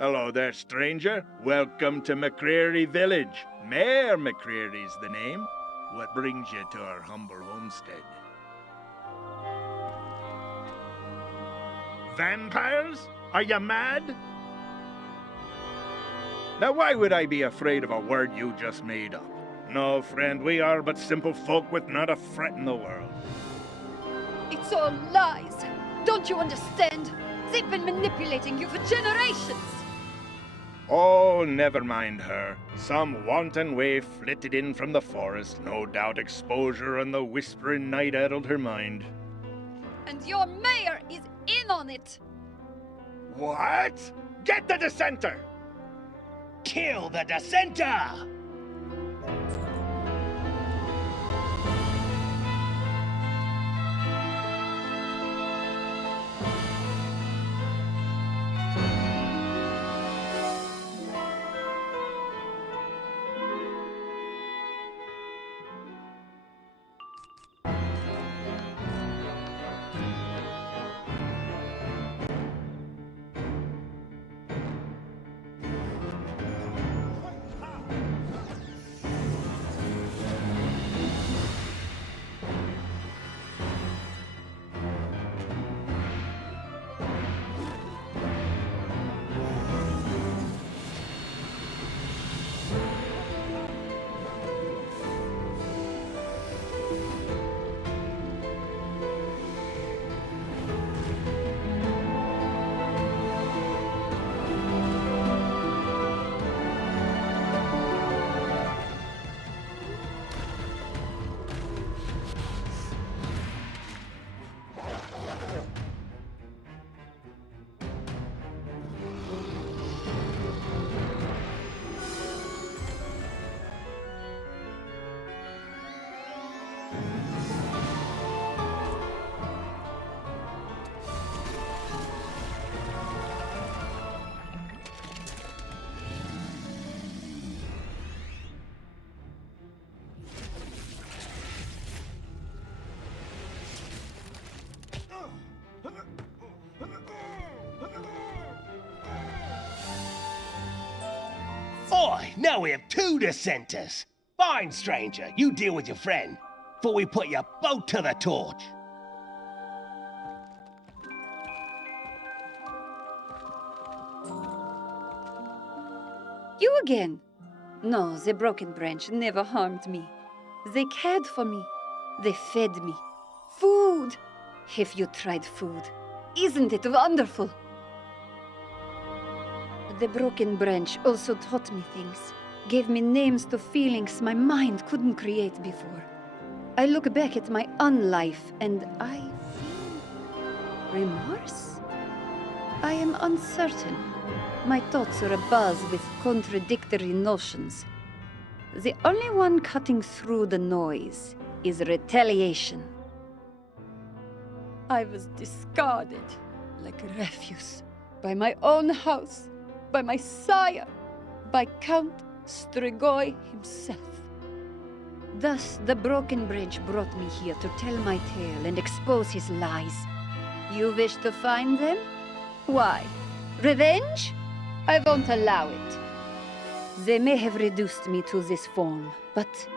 Hello there, stranger. Welcome to McCreary Village. Mayor McCreary's the name. What brings you to our humble homestead? Vampires? Are you mad? Now, why would I be afraid of a word you just made up? No, friend, we are but simple folk with not a fret in the world. It's all lies. Don't you understand? They've been manipulating you for generations. Oh, never mind her. Some wanton waif flitted in from the forest. No doubt exposure and the whispering night addled her mind. And your mayor is in on it. What? Get the dissenter! Kill the dissenter! Oi, now we have two dissenters. Fine, stranger, you deal with your friend, before we put you both to the torch. You again? No, the broken branch never harmed me. They cared for me. They fed me. Food! Have you tried food? Isn't it wonderful? The broken branch also taught me things, gave me names to feelings my mind couldn't create before. I look back at my own life and I feel remorse? I am uncertain. My thoughts are abuzz with contradictory notions. The only one cutting through the noise is retaliation. I was discarded like refuse by my own house, by my sire, by Count Strigoi himself. Thus, the broken branch brought me here to tell my tale and expose his lies. You wish to find them? Why? Revenge? I won't allow it. They may have reduced me to this form, but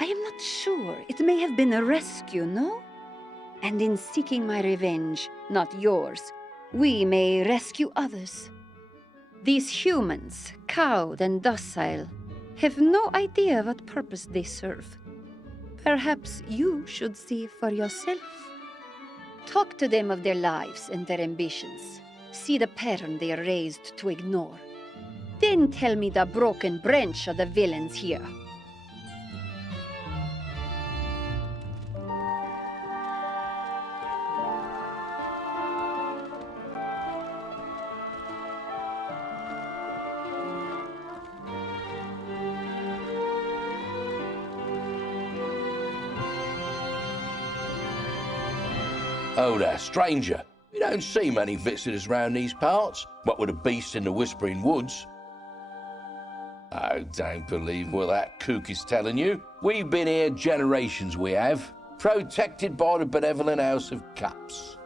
I am not sure. It may have been a rescue, no? And in seeking my revenge, not yours, we may rescue others. These humans, cowed and docile, have no idea what purpose they serve. Perhaps you should see for yourself. Talk to them of their lives and their ambitions. See the pattern they are raised to ignore. Then tell me the broken branch are the villains here. Oh there, stranger. We don't see many visitors round these parts, what with the beasts in the Whispering Woods. Oh, don't believe what that kook is telling you. We've been here generations, we have, protected by the benevolent House of Cups.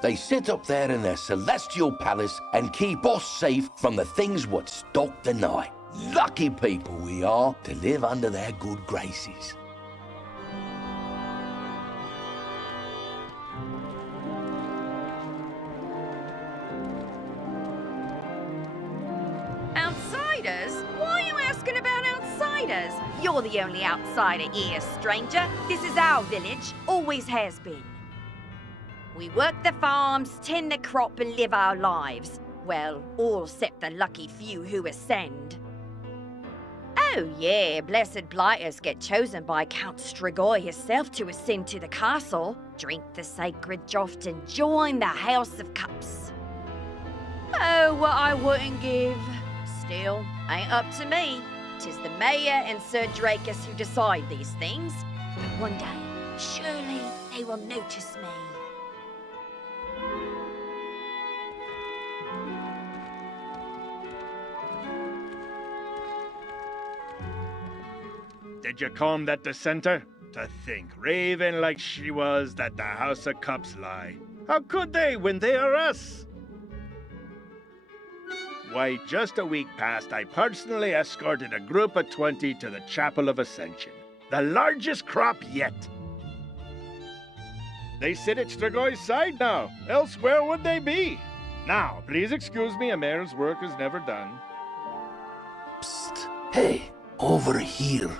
They sit up there in their celestial palace and keep us safe from the things what stalk the night. Lucky people we are to live under their good graces. Outsiders? Why are you asking about outsiders? You're the only outsider here, stranger. This is our village, always has been. We work the farms, tend the crop, and live our lives. Well, all except the lucky few who ascend. Oh yeah, blessed blighters get chosen by Count Strigoi himself to ascend to the castle, drink the sacred draught, and join the House of Cups. Oh, what I wouldn't give. Still, ain't up to me. 'Tis the mayor and Sir Drakus who decide these things. But one day, surely they will notice me. Did you comb that dissenter? To think, raving like she was, that the House of Cups lie. How could they when they are us? Why, just a week past, I personally escorted a group of 20 to the Chapel of Ascension. The largest crop yet. They sit at Stragoi's side now. Else where would they be? Now, please excuse me, a mayor's work is never done. Psst. Hey, over here.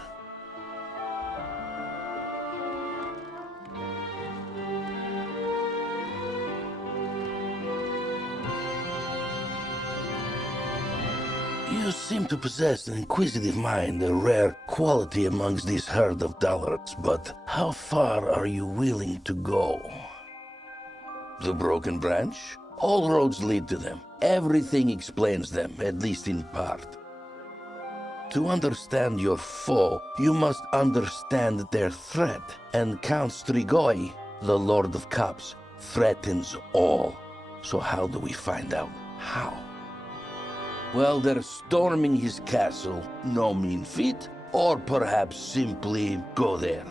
You seem to possess an inquisitive mind, a rare quality amongst this herd of dullards, but how far are you willing to go? The Broken Branch? All roads lead to them. Everything explains them, at least in part. To understand your foe, you must understand their threat, and Count Strigoi, the Lord of Cups, threatens all. So how do we find out how? Well, they're storming his castle, no mean feat, or perhaps simply go there.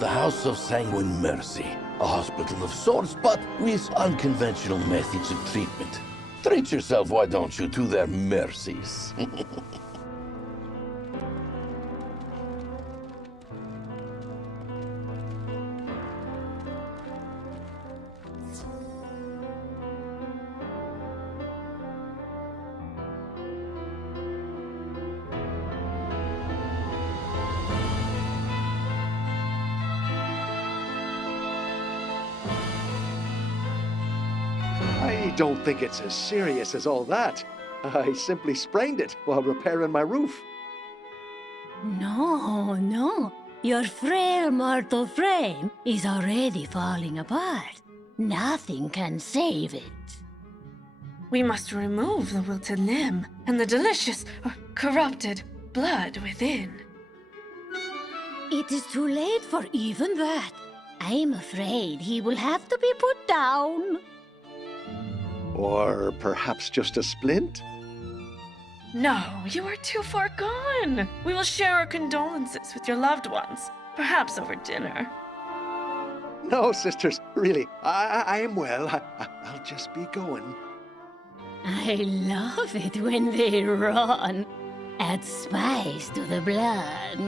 The House of Sanguine Mercy, a hospital of sorts, but with unconventional methods of treatment. Treat yourself, why don't you, to their mercies. I don't think it's as serious as all that. I simply sprained it while repairing my roof. No, no. Your frail mortal frame is already falling apart. Nothing can save it. We must remove the wilted limb and the delicious, corrupted blood within. It is too late for even that. I'm afraid he will have to be put down. Or perhaps just a splint? No, you are too far gone. We will share our condolences with your loved ones, perhaps over dinner. No, sisters, really, I am well. I'll just be going. I love it when they run. Add spice to the blood.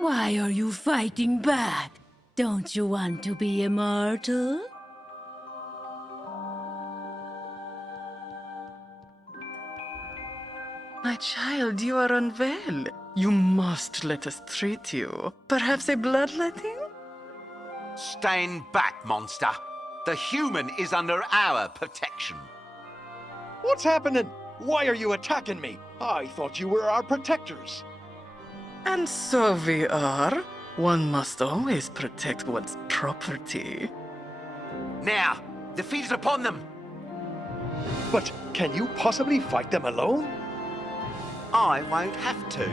Why are you fighting back? Don't you want to be immortal? My child, you are unwell. You must let us treat you. Perhaps a bloodletting? Stand back, monster. The human is under our protection. What's happening? Why are you attacking me? I thought you were our protectors. And so we are. One must always protect one's property. Now, the feet is upon them. But can you possibly fight them alone? I won't have to.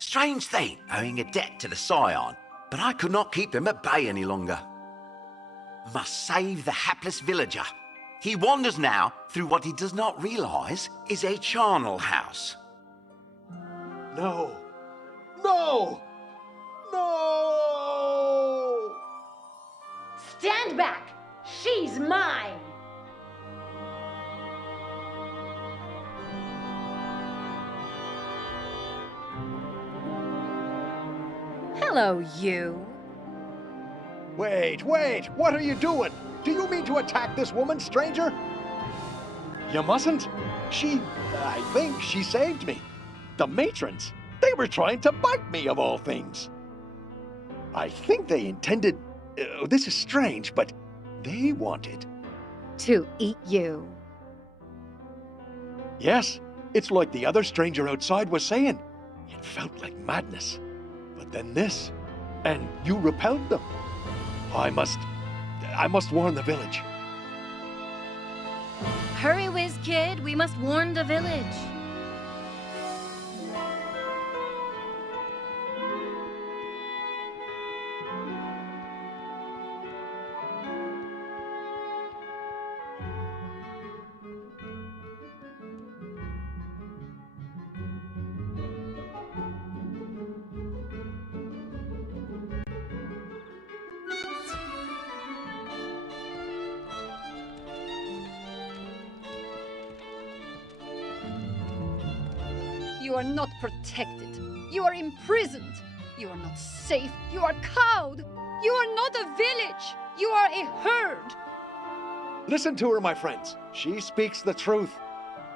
Strange thing, owing a debt to the Scion, but I could not keep him at bay any longer. Must save the hapless villager. He wanders now through what he does not realise is a charnel house. No. No! No! Stand back! She's mine! Hello, you. Wait, what are you doing? Do you mean to attack this woman, stranger? You mustn't. I think she saved me. The matrons, they were trying to bite me of all things. I think they intended, this is strange, but they wanted. To eat you. Yes, it's like the other stranger outside was saying. It felt like madness. But then this, and you repelled them. I must warn the village. Hurry, whiz kid. We must warn the village. You are not protected. You are imprisoned. You are not safe. You are cowed. You are not a village. You are a herd. Listen to her, my friends. She speaks the truth.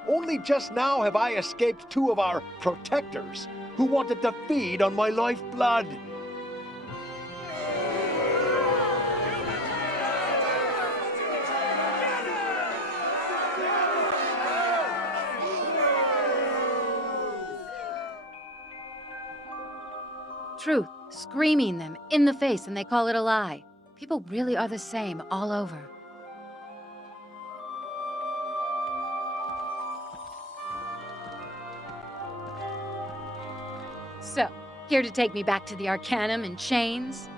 Only just now have I escaped two of our protectors who wanted to feed on my lifeblood. Truth, screaming them in the face, and they call it a lie. People really are the same all over. So, here to take me back to the Arcanum in chains?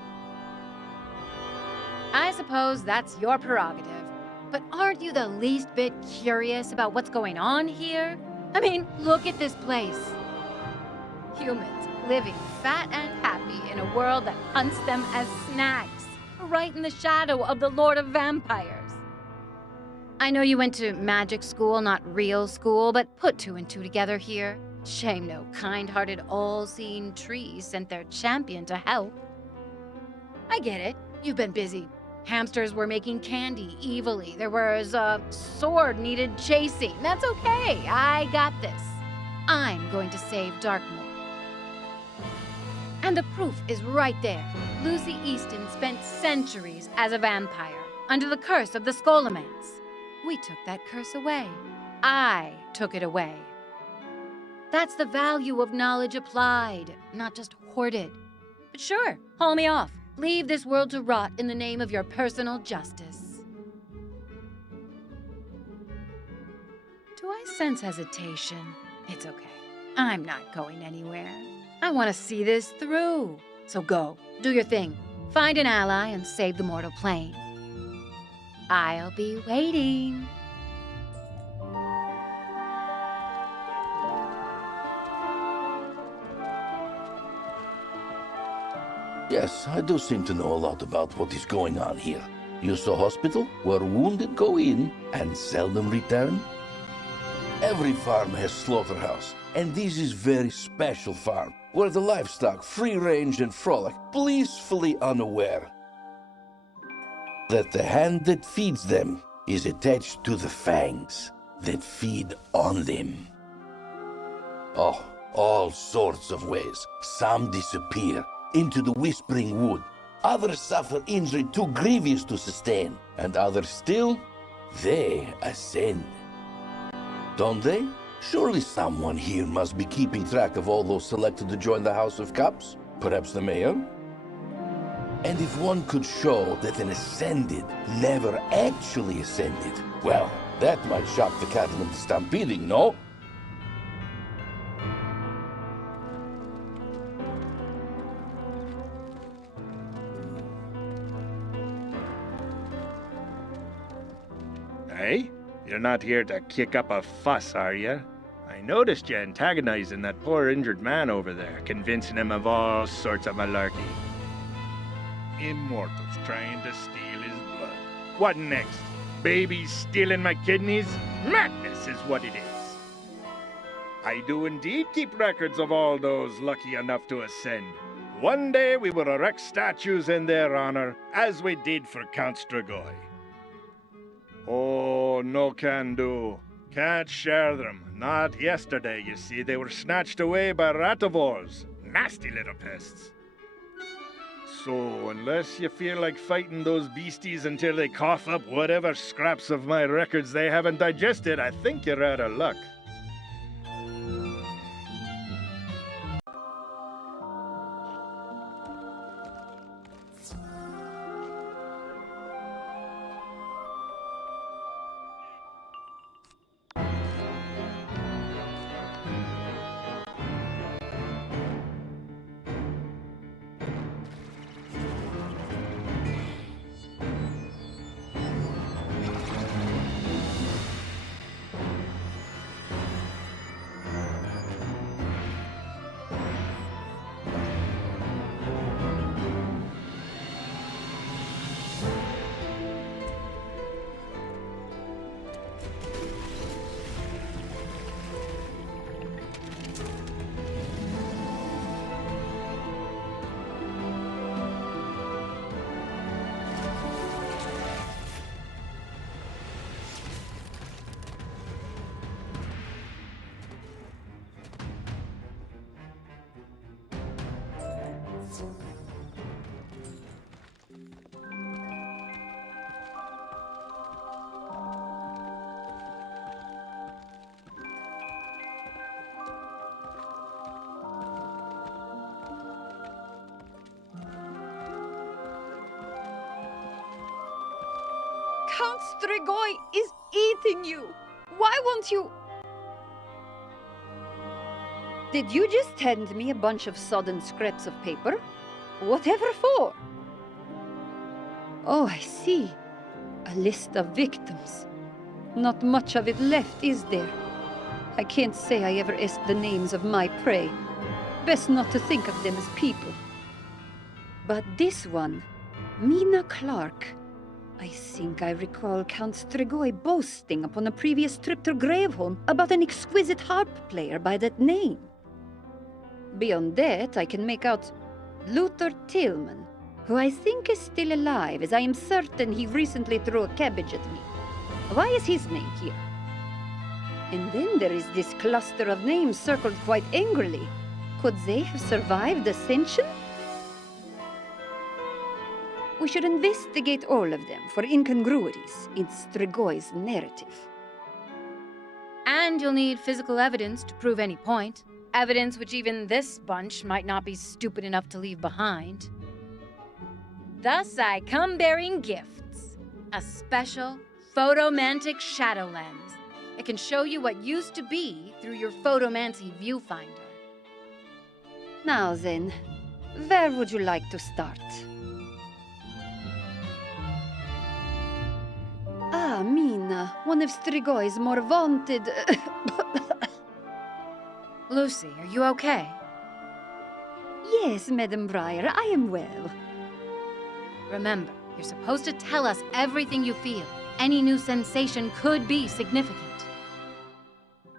I suppose that's your prerogative. But aren't you the least bit curious about what's going on here? I mean, look at this place. Humans living fat and happy in a world that hunts them as snacks, right in the shadow of the Lord of Vampires. I know you went to magic school, not real school, but put two and two together here. Shame no kind-hearted, all-seeing tree sent their champion to help. I get it. You've been busy. Hamsters were making candy evilly. There was a sword needed chasing. That's okay. I got this. I'm going to save Darkmoor. And the proof is right there. Lucy Easton spent centuries as a vampire, under the curse of the Scolamans. We took that curse away. I took it away. That's the value of knowledge applied, not just hoarded. But sure, haul me off. Leave this world to rot in the name of your personal justice. Do I sense hesitation? It's okay. I'm not going anywhere. I want to see this through. So go, do your thing. Find an ally and save the mortal plane. I'll be waiting. Yes, I do seem to know a lot about what is going on here. You saw hospital where wounded go in and seldom return? Every farm has slaughterhouse, and this is very special farm, where the livestock free range and frolic, blissfully unaware that the hand that feeds them is attached to the fangs that feed on them. Oh, all sorts of ways. Some disappear into the Whispering Wood. Others suffer injury too grievous to sustain. And others still, they ascend. Don't they? Surely someone here must be keeping track of all those selected to join the House of Cups. Perhaps the mayor? And if one could show that an ascended never actually ascended, well, that might shock the cattle into stampeding, no? Hey? You're not here to kick up a fuss, are you? I noticed you antagonizing that poor injured man over there, convincing him of all sorts of malarkey. Immortals trying to steal his blood. What next? Babies stealing my kidneys? Madness is what it is. I do indeed keep records of all those lucky enough to ascend. One day we will erect statues in their honor, as we did for Count Strigoi. Oh, no can do. Can't share them. Not yesterday, you see. They were snatched away by rativores. Nasty little pests. So, unless you feel like fighting those beasties until they cough up whatever scraps of my records they haven't digested, I think you're out of luck. Count Strigoi is eating you! Why won't you... Did you just hand me a bunch of sodden scraps of paper? Whatever for? Oh, I see. A list of victims. Not much of it left, is there? I can't say I ever asked the names of my prey. Best not to think of them as people. But this one, Mina Clark. I think I recall Count Strigoi boasting upon a previous trip to Graveholm about an exquisite harp player by that name. Beyond that, I can make out Luther Tillman, who I think is still alive, as I am certain he recently threw a cabbage at me. Why is his name here? And then there is this cluster of names circled quite angrily. Could they have survived Ascension? We should investigate all of them for incongruities in Strigoi's narrative. And you'll need physical evidence to prove any point. Evidence which even this bunch might not be stupid enough to leave behind. Thus I come bearing gifts. A special photomantic shadow lens. It can show you what used to be through your photomancy viewfinder. Now then, where would you like to start? Ah, Mina, one of Strigoi's more vaunted... Lucy, are you okay? Yes, Madame Briar, I am well. Remember, you're supposed to tell us everything you feel. Any new sensation could be significant.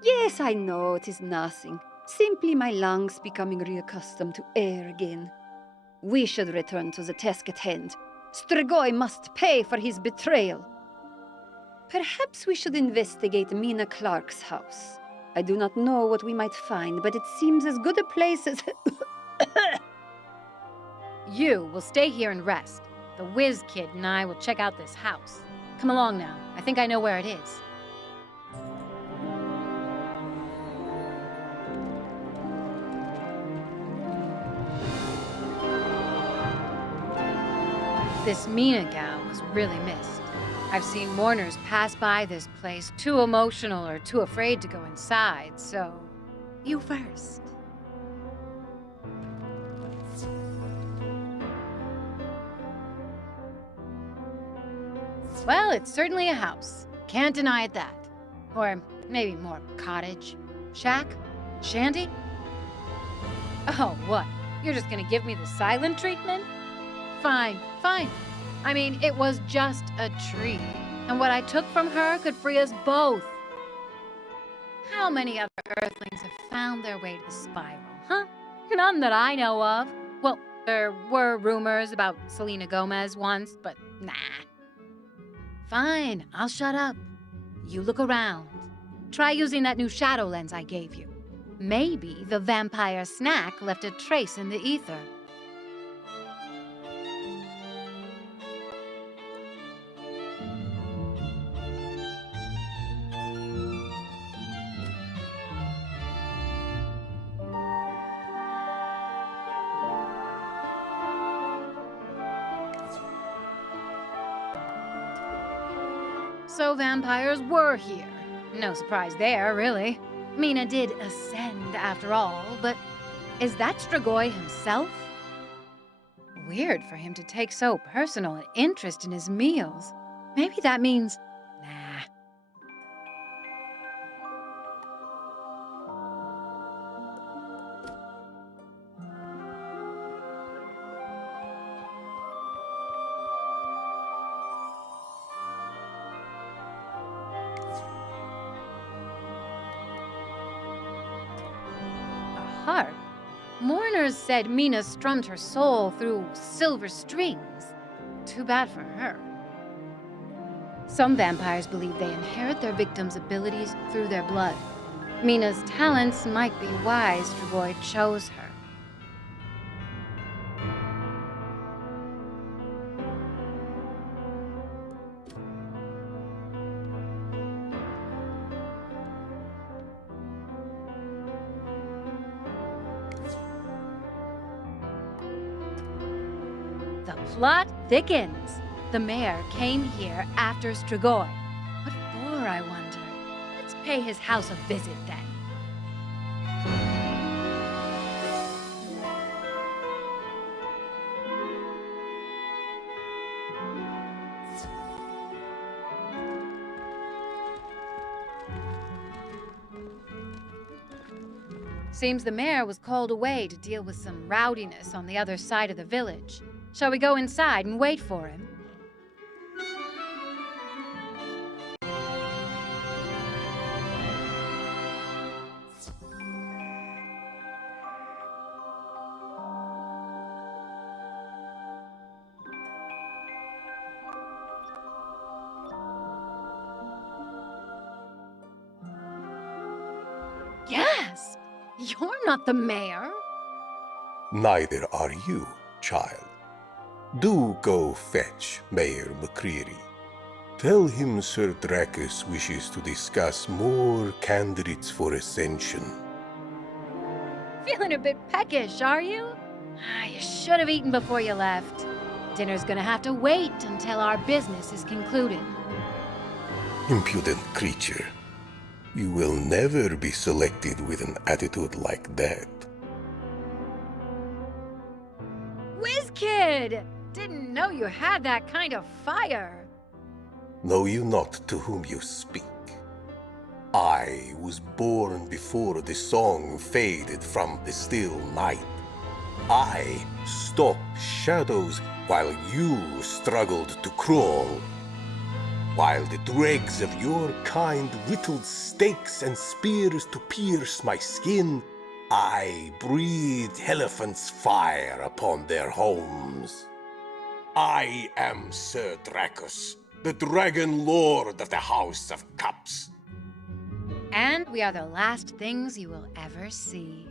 Yes, I know, it is nothing. Simply my lungs becoming reaccustomed to air again. We should return to the task at hand. Strigoi must pay for his betrayal. Perhaps we should investigate Mina Clark's house. I do not know what we might find, but it seems as good a place as... You will stay here and rest. The whiz kid and I will check out this house. Come along now. I think I know where it is. This Mina gal was really missed. I've seen mourners pass by this place too emotional or too afraid to go inside, so you first. Well, it's certainly a house. Can't deny it that. Or maybe more cottage, shack, shanty? Oh, what? You're just gonna give me the silent treatment? Fine, fine. I mean, it was just a tree. And what I took from her could free us both. How many other Earthlings have found their way to the spiral, huh? None that I know of. Well, there were rumors about Selena Gomez once, but nah. Fine, I'll shut up. You look around. Try using that new shadow lens I gave you. Maybe the vampire snack left a trace in the ether. So vampires were here. No surprise there, really. Mina did ascend after all, but is that Strigoi himself? Weird for him to take so personal an interest in his meals. Maybe that means... Nah. Harp. Mourners said Mina strummed her soul through silver strings. Too bad for her. Some vampires believe they inherit their victims' abilities through their blood. Mina's talents might be why Strigoi chose her. The plot thickens. The mayor came here after Strigoi. What for, I wonder? Let's pay his house a visit then. Seems the mayor was called away to deal with some rowdiness on the other side of the village. Shall we go inside and wait for him? Yes! You're not the mayor. Neither are you, child. Do go fetch Mayor McCreary. Tell him Sir Dracus wishes to discuss more candidates for ascension. Feeling a bit peckish, are you? You should have eaten before you left. Dinner's gonna have to wait until our business is concluded. Impudent creature. You will never be selected with an attitude like that. Kid! Didn't know you had that kind of fire. Know you not to whom you speak? I was born before the song faded from the still night. I stopped shadows while you struggled to crawl. While the dregs of your kind whittled stakes and spears to pierce my skin, I breathed elephant's fire upon their homes. I am Sir Dracus, the Dragon Lord of the House of Cups. And we are the last things you will ever see.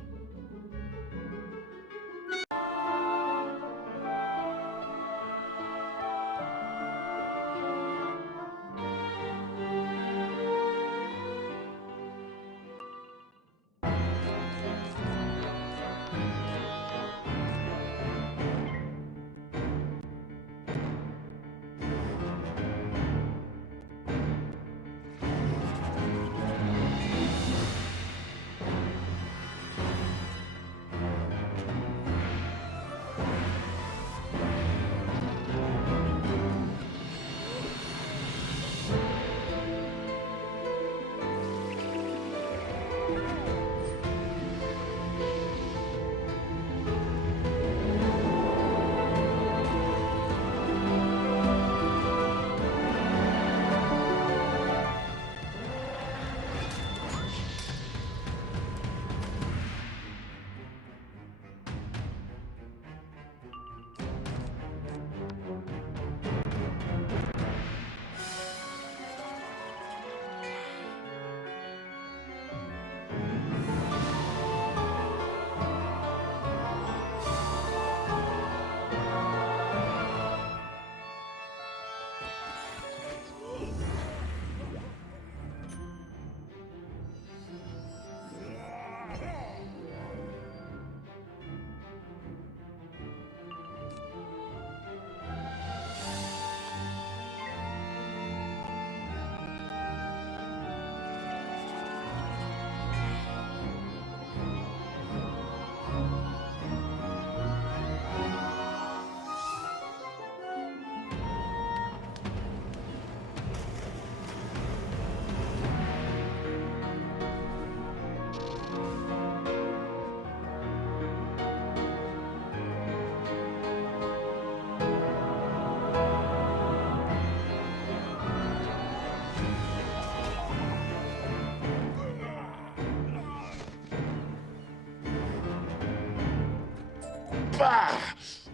Bah!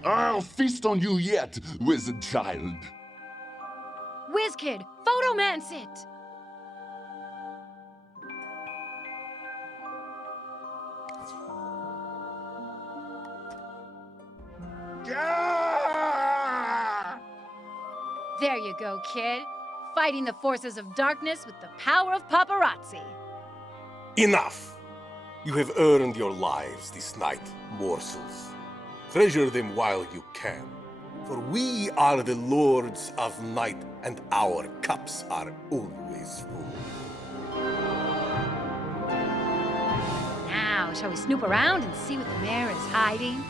I'll feast on you yet, wizard child. WizKid, photomance it! There you go, kid. Fighting the forces of darkness with the power of paparazzi. Enough! You have earned your lives this night, morsels. Treasure them while you can, for we are the lords of night, and our cups are always full. Now, shall we snoop around and see what the mayor is hiding?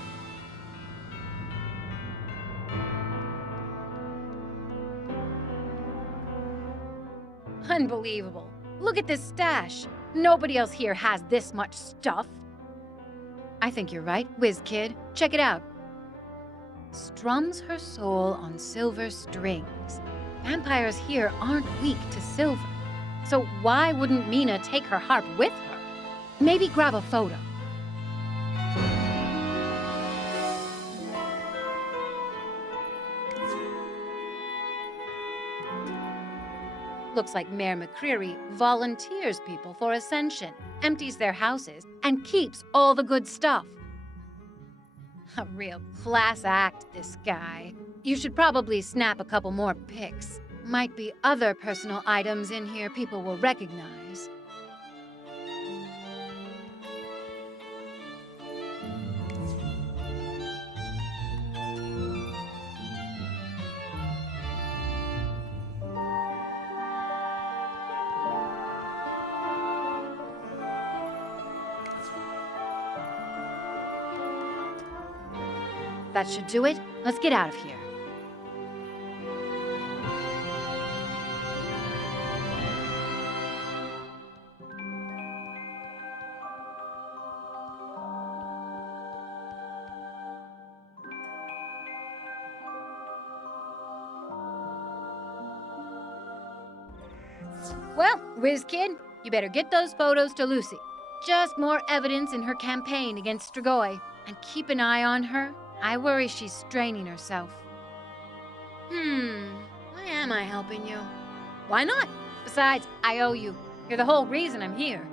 Unbelievable. Look at this stash. Nobody else here has this much stuff. I think you're right, whiz kid. Check it out. Strums her soul on silver strings. Vampires here aren't weak to silver. So why wouldn't Mina take her harp with her? Maybe grab a photo. Looks like Mayor McCreary volunteers people for Ascension, empties their houses, and keeps all the good stuff. A real class act, this guy. You should probably snap a couple more pics. Might be other personal items in here people will recognize. That should do it. Let's get out of here. Well, whiz kid, you better get those photos to Lucy. Just more evidence in her campaign against Strigoi. And keep an eye on her. I worry she's straining herself. Why am I helping you? Why not? Besides, I owe you. You're the whole reason I'm here.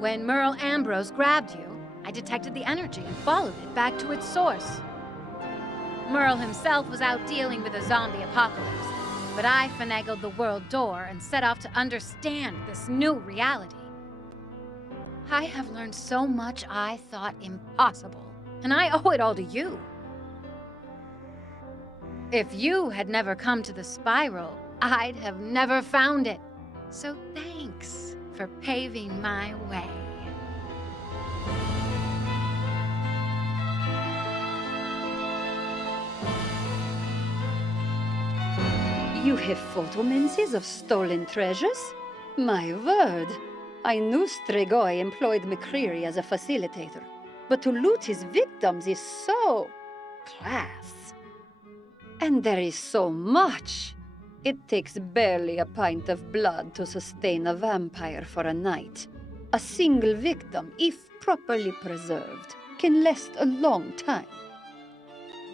When Merle Ambrose grabbed you, I detected the energy and followed it back to its source. Merle himself was out dealing with a zombie apocalypse, but I finagled the world door and set off to understand this new reality. I have learned so much I thought impossible. And I owe it all to you. If you had never come to the spiral, I'd have never found it. So thanks for paving my way. You have photomancies of stolen treasures? My word! I knew Strigoi employed McCreary as a facilitator. But to loot his victims is so class. And there is so much. It takes barely a pint of blood to sustain a vampire for a night. A single victim, if properly preserved, can last a long time.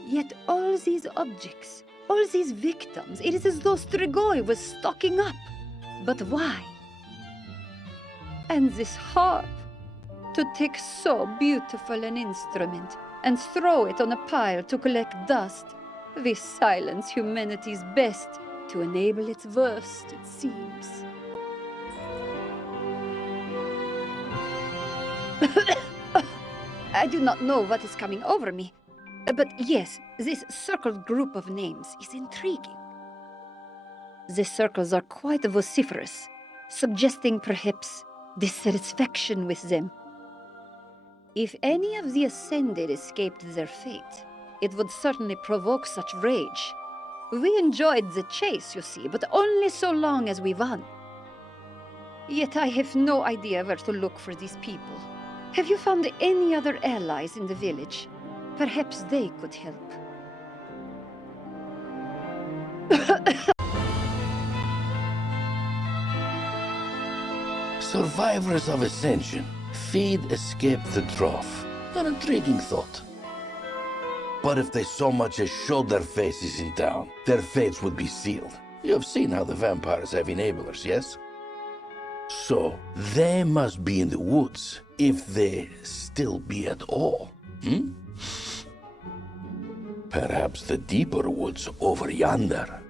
Yet all these objects, all these victims, it is as though Strigoi was stocking up. But why? And this harp. To take so beautiful an instrument and throw it on a pile to collect dust. We silence humanity's best to enable its worst, it seems. I do not know what is coming over me. But yes, this circled group of names is intriguing. The circles are quite vociferous, suggesting perhaps dissatisfaction with them. If any of the Ascended escaped their fate, it would certainly provoke such rage. We enjoyed the chase, you see, but only so long as we won. Yet I have no idea where to look for these people. Have you found any other allies in the village? Perhaps they could help. Survivors of Ascension. Feed escaped the trough. An intriguing thought. But if they so much as showed their faces in town, their fates would be sealed. You have seen how the vampires have enablers, yes? So, they must be in the woods, if they still be at all. Perhaps the deeper woods over yonder.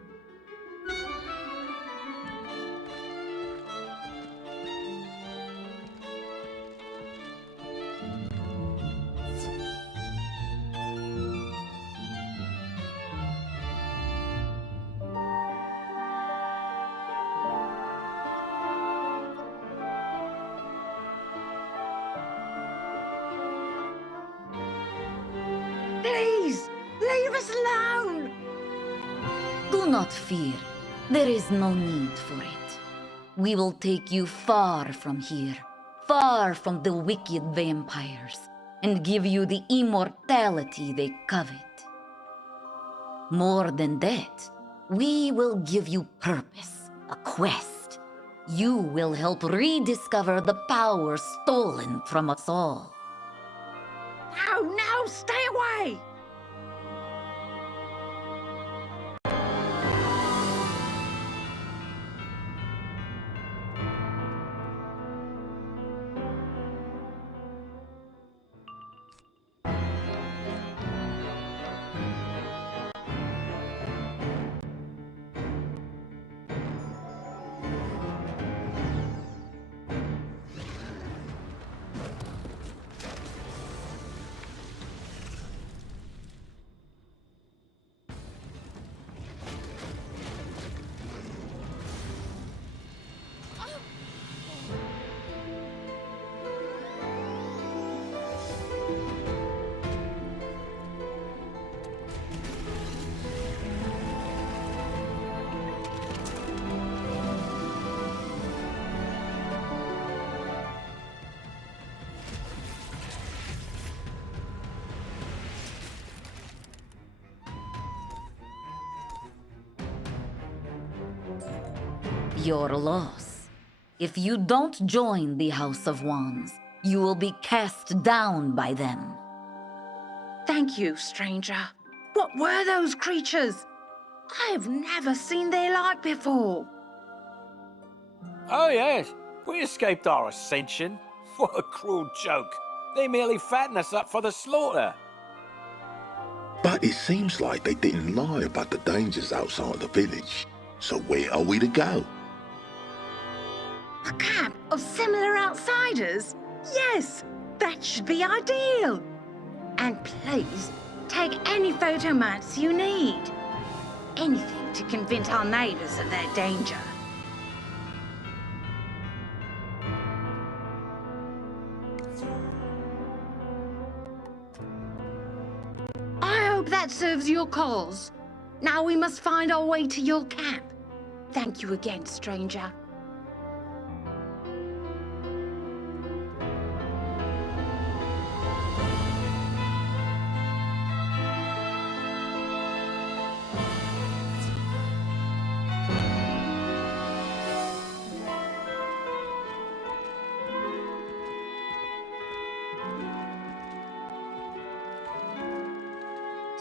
Please, leave us alone! Do not fear. There is no need for it. We will take you far from here, far from the wicked vampires. and give you the immortality they covet. More than that, we will give you purpose, a quest. You will help rediscover the power stolen from us all. No, stay away! Your loss. If you don't join the House of Wands, you will be cast down by them. Thank you, stranger. What were those creatures? I have never seen their like before. Oh, yes. We escaped our ascension. What a cruel joke. They merely fatten us up for the slaughter. But it seems like they didn't lie about the dangers outside the village. So where are we to go? A camp of similar outsiders? Yes, that should be ideal. And please, take any photo mats you need. Anything to convince our neighbors of their danger. I hope that serves your cause. Now we must find our way to your camp. Thank you again, stranger.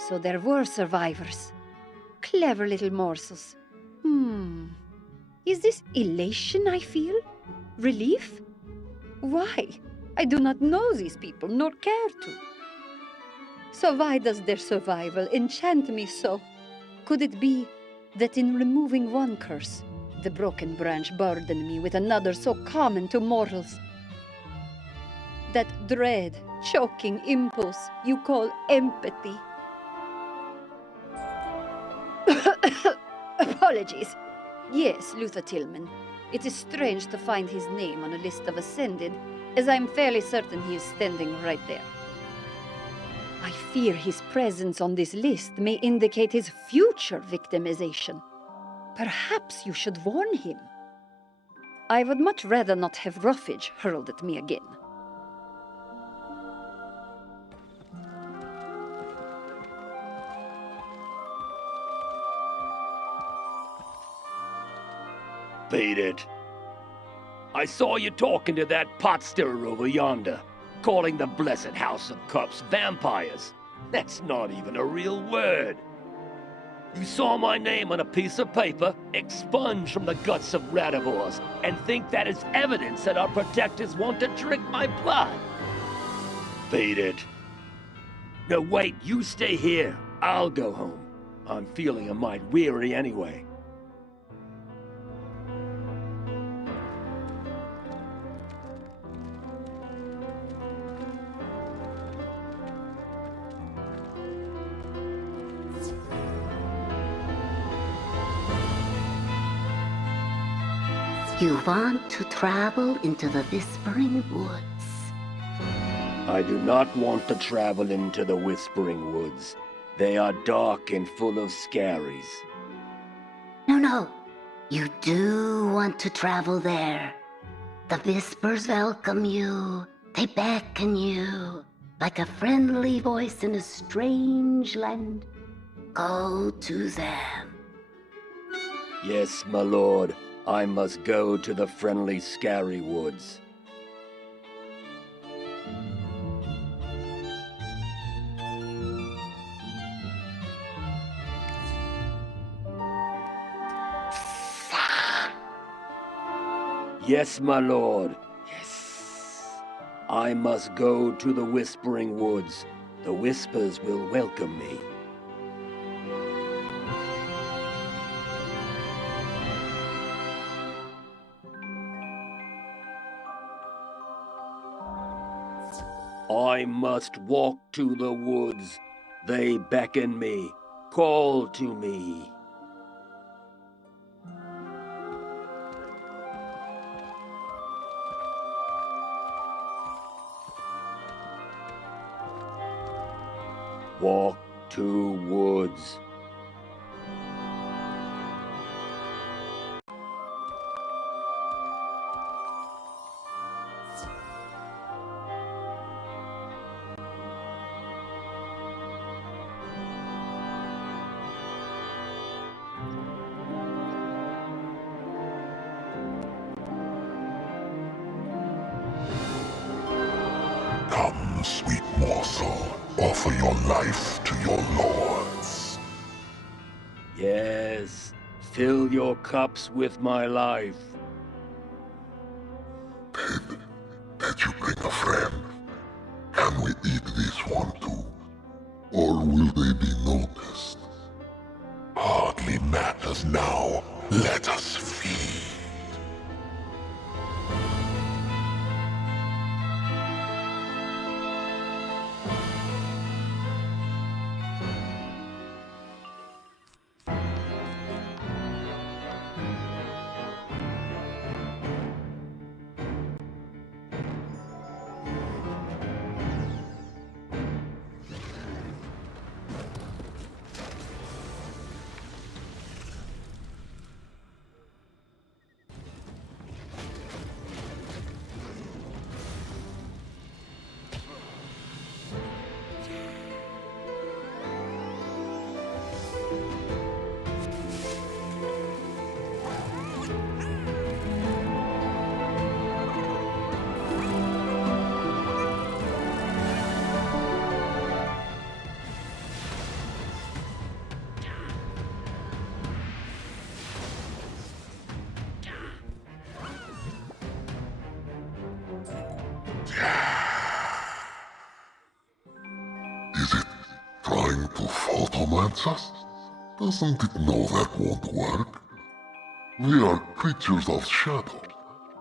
So there were survivors. Clever little morsels. Is this elation I feel? Relief? Why? I do not know these people, nor care to. So why does their survival enchant me so? Could it be that in removing one curse, the broken branch burdened me with another so common to mortals? That dread, choking impulse you call empathy. Apologies. Yes, Luther Tillman. It is strange to find his name on a list of Ascended, as I'm fairly certain he is standing right there. I fear his presence on this list may indicate his future victimization. Perhaps you should warn him. I would much rather not have roughage hurled at me again. Beat it. I saw you talking to that pot stirrer over yonder, calling the blessed House of Cups vampires. That's not even a real word. You saw my name on a piece of paper, expunged from the guts of Radivores, and think that is evidence that our protectors want to drink my blood. Beat it. No, wait, you stay here. I'll go home. I'm feeling a mite weary anyway. You want to travel into the Whispering Woods? I do not want to travel into the Whispering Woods. They are dark and full of scaries. No. You do want to travel there. The Whispers welcome you. They beckon you. like a friendly voice in a strange land. Go to them. Yes, my lord. I must go to the friendly scary woods. Yes, my lord. Yes. I must go to the Whispering Woods. The whispers will welcome me. I must walk to the woods. They beckon me, call to me. Walk to woods. Come, sweet morsel, offer your life to your lords. Yes, fill your cups with my life. Did you bring a friend? Can we eat this one too? Or will they be noticed? Hardly matters now. Let us feed. Trying to photomance us? Doesn't it know that won't work? We are creatures of shadow,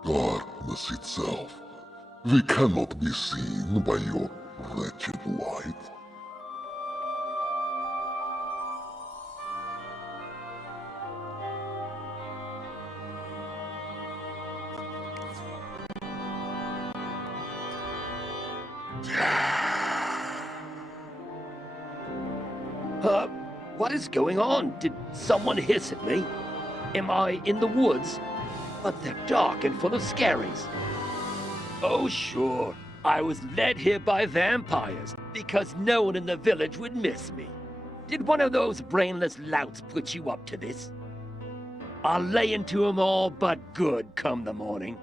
darkness itself. We cannot be seen by your wretched light. What is going on? Did someone hiss at me? Am I in the woods? But they're dark and full of scaries. Oh, sure. I was led here by vampires because no one in the village would miss me. Did one of those brainless louts put you up to this? I'll lay into 'em all but good come the morning.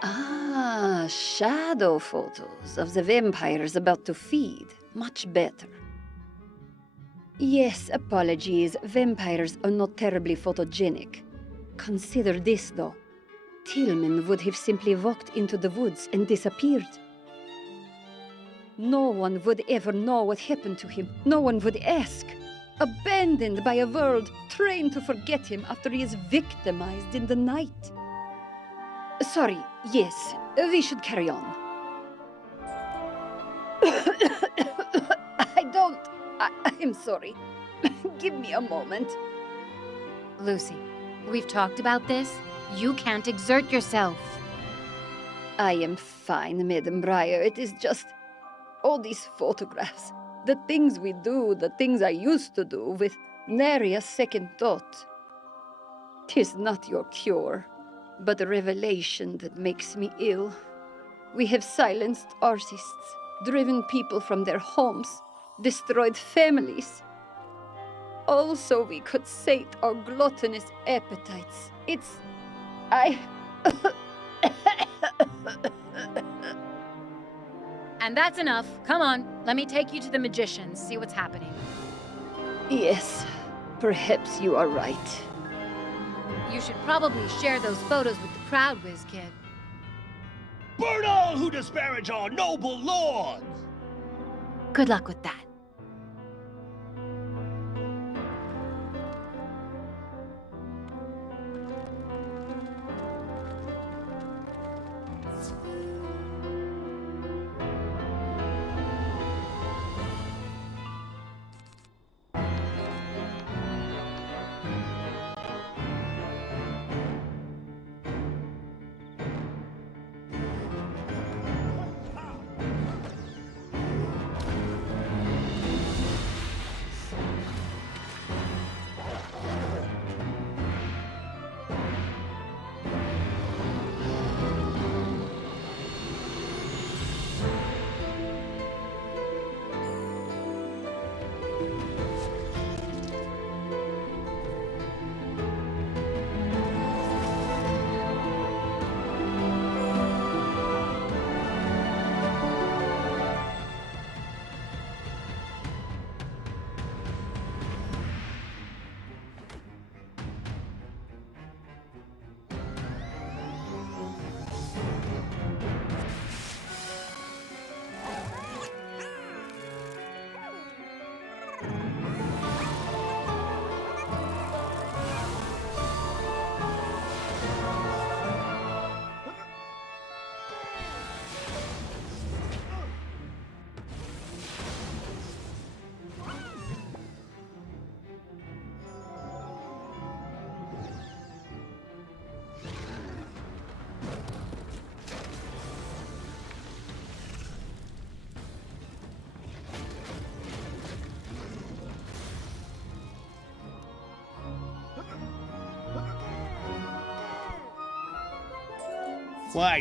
Ah, shadow photos of the vampires about to feed. Much better. Yes, apologies. Vampires are not terribly photogenic. Consider this, though. Tillman would have simply walked into the woods and disappeared. No one would ever know what happened to him. No one would ask. Abandoned by a world trained to forget him after he is victimized in the night. Sorry, yes, we should carry on. I'm sorry. Give me a moment. Lucy, we've talked about this. You can't exert yourself. I am fine, Madam Briar. It is just all these photographs. The things we do, the things I used to do, with nary a second thought. 'Tis not your cure, but a revelation that makes me ill. We have silenced artists, driven people from their homes, destroyed families. All so we could sate our gluttonous appetites. And that's enough. Come on, let me take you to the magicians, see what's happening. Yes, perhaps you are right. You should probably share those photos with the crowd, Whiz Kid. Burn all who disparage our noble lords! Good luck with that.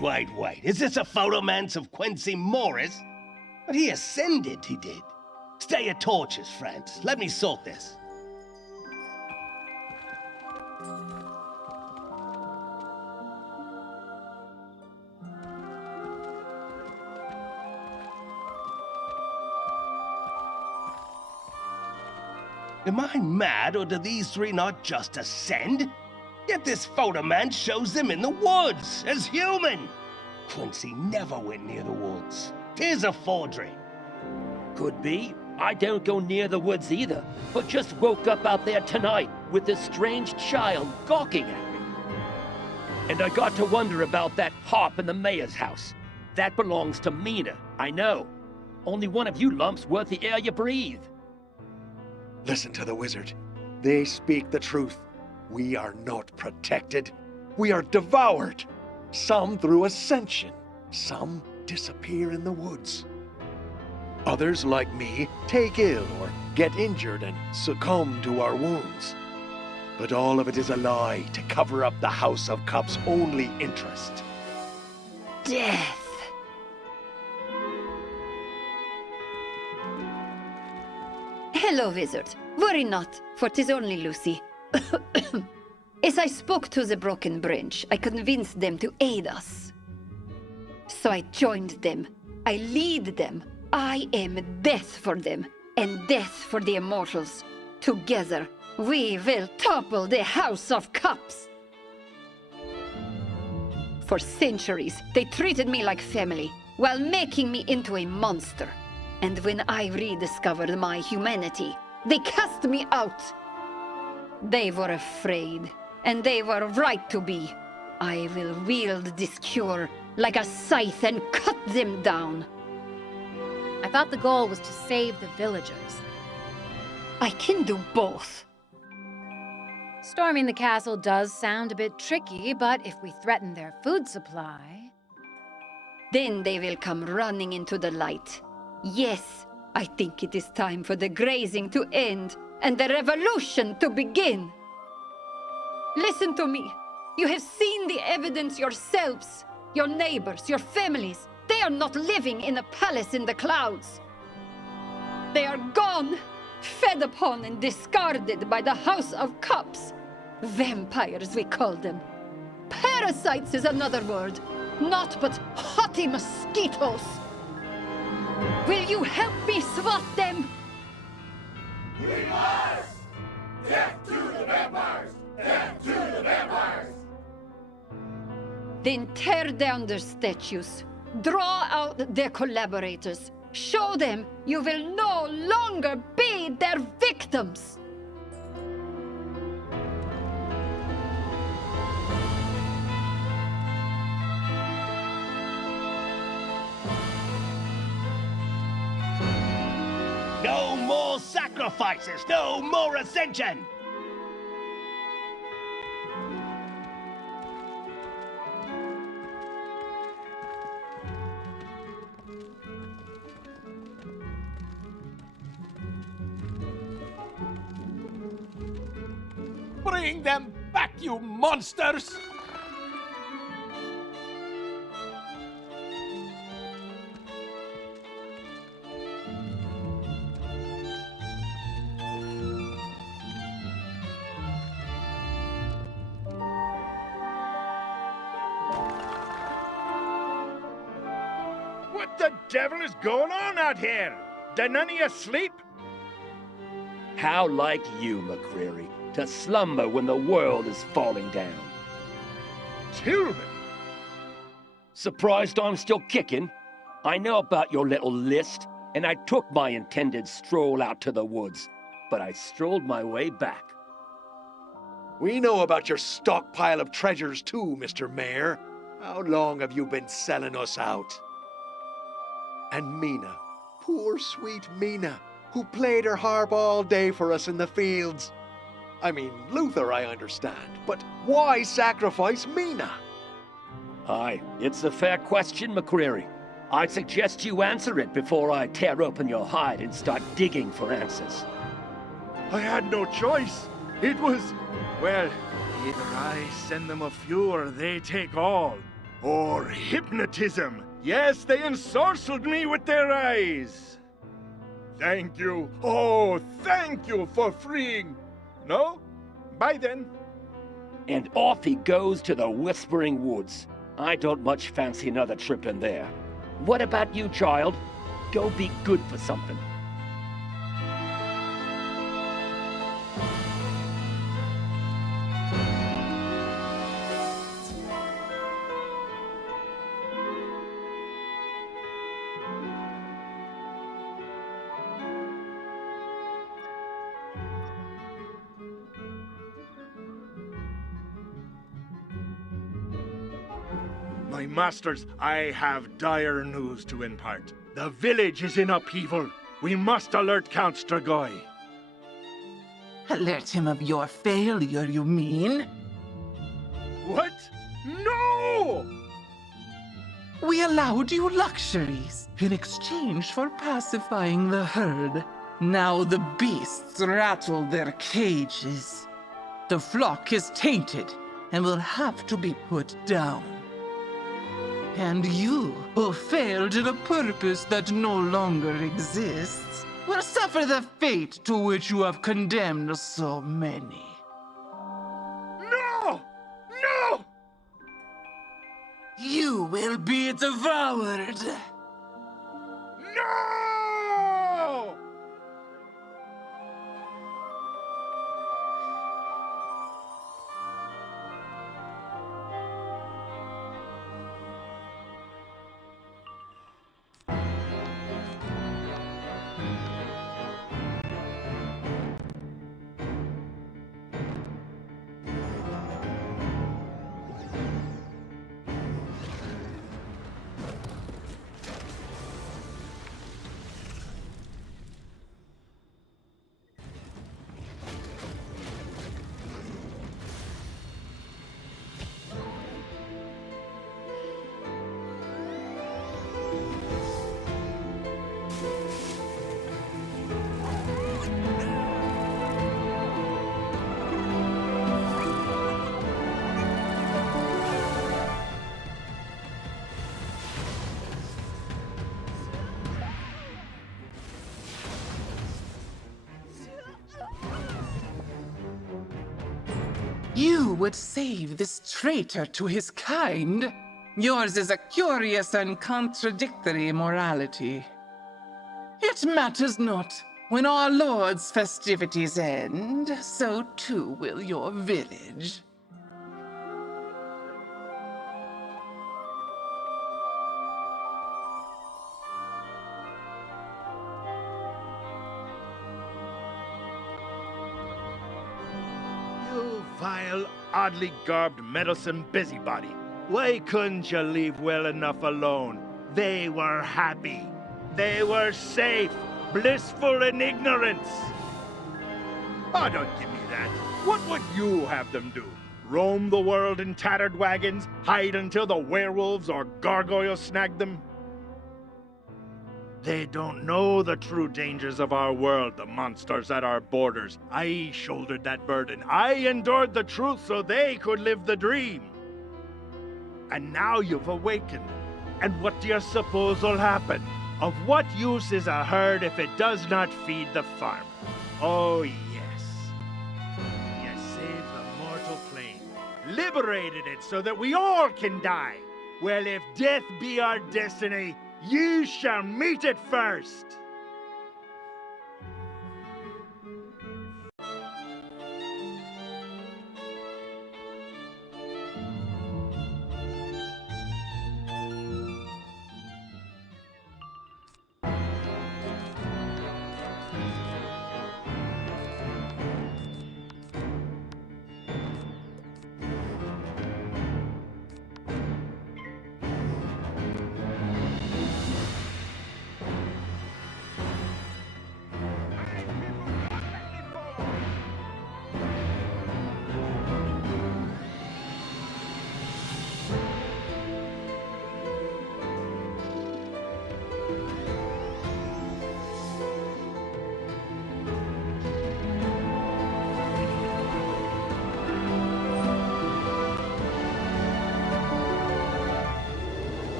Wait. Is this a photomance of Quincy Morris? But he ascended, he did. Stay your torches, friends. Let me sort this. Am I mad, or do these three not just ascend? Yet this photoman shows them in the woods, as human. Quincy never went near the woods. 'Tis a forgery. Could be. I don't go near the woods either, but just woke up out there tonight with this strange child gawking at me. And I got to wonder about that harp in the mayor's house. That belongs to Mina, I know. Only one of you lumps worth the air you breathe. Listen to the wizard. They speak the truth. We are not protected. We are devoured. Some through ascension. Some disappear in the woods. Others, like me, take ill or get injured and succumb to our wounds. But all of it is a lie to cover up the House of Cups' only interest. Death. Hello, wizard. Worry not, for 'tis only Lucy. As I spoke to the broken branch, I convinced them to aid us. So I joined them. I lead them. I am death for them, and death for the immortals. Together, we will topple the House of Cups. For centuries, they treated me like family, while making me into a monster. And when I rediscovered my humanity, they cast me out. They were afraid, and they were right to be. I will wield this cure like a scythe and cut them down. I thought the goal was to save the villagers. I can do both. Storming the castle does sound a bit tricky, but if we threaten their food supply... Then they will come running into the light. Yes, I think it is time for the grazing to end and the revolution to begin. Listen to me. You have seen the evidence yourselves. Your neighbors, your families, they are not living in a palace in the clouds. They are gone, fed upon and discarded by the House of Cups. Vampires, we call them. Parasites is another word. Not but haughty mosquitoes. Will you help me swat them? We must! Death to the vampires! Death to the vampires! Then tear down their statues. Draw out their collaborators. Show them you will no longer be their victims. No more sacrifices! No more ascension! Bring them back, you monsters! What the devil is going on out here? Did none of you sleep? How like you, McCreary, to slumber when the world is falling down. Tillman! Surprised I'm still kicking? I know about your little list, and I took my intended stroll out to the woods, but I strolled my way back. We know about your stockpile of treasures too, Mr. Mayor. How long have you been selling us out? And Mina, poor sweet Mina, who played her harp all day for us in the fields. I mean, Luther I understand, but why sacrifice Mina? Aye, it's a fair question, McCreary. I suggest you answer it before I tear open your hide and start digging for answers. I had no choice. It was, well, either I send them a few or they take all. Or hypnotism. Yes, they ensorcelled me with their eyes. Thank you. Oh, thank you for freeing. No? Bye then. And off he goes to the Whispering Woods. I don't much fancy another trip in there. What about you, child? Go be good for something. My masters, I have dire news to impart. The village is in upheaval. We must alert Count Strigoi. Alert him of your failure, you mean? What? No! We allowed you luxuries in exchange for pacifying the herd. Now the beasts rattle their cages. The flock is tainted and will have to be put down. And you, who failed in a purpose that no longer exists, will suffer the fate to which you have condemned so many. No! No! You will be devoured. No! You would save this traitor to his kind? Yours is a curious and contradictory morality. It matters not. When our lord's festivities end, so too will your village. You vile, oddly garbed, meddlesome busybody. Why couldn't you leave well enough alone? They were happy. They were safe, blissful in ignorance. Oh, don't give me that. What would you have them do? Roam the world in tattered wagons, hide until the werewolves or gargoyles snag them? They don't know the true dangers of our world, the monsters at our borders. I shouldered that burden. I endured the truth so they could live the dream. And now you've awakened. And what do you suppose will happen? Of what use is a herd if it does not feed the farmer? Oh, yes. You saved the mortal plane, liberated it so that we all can die. Well, if death be our destiny, you shall meet it first.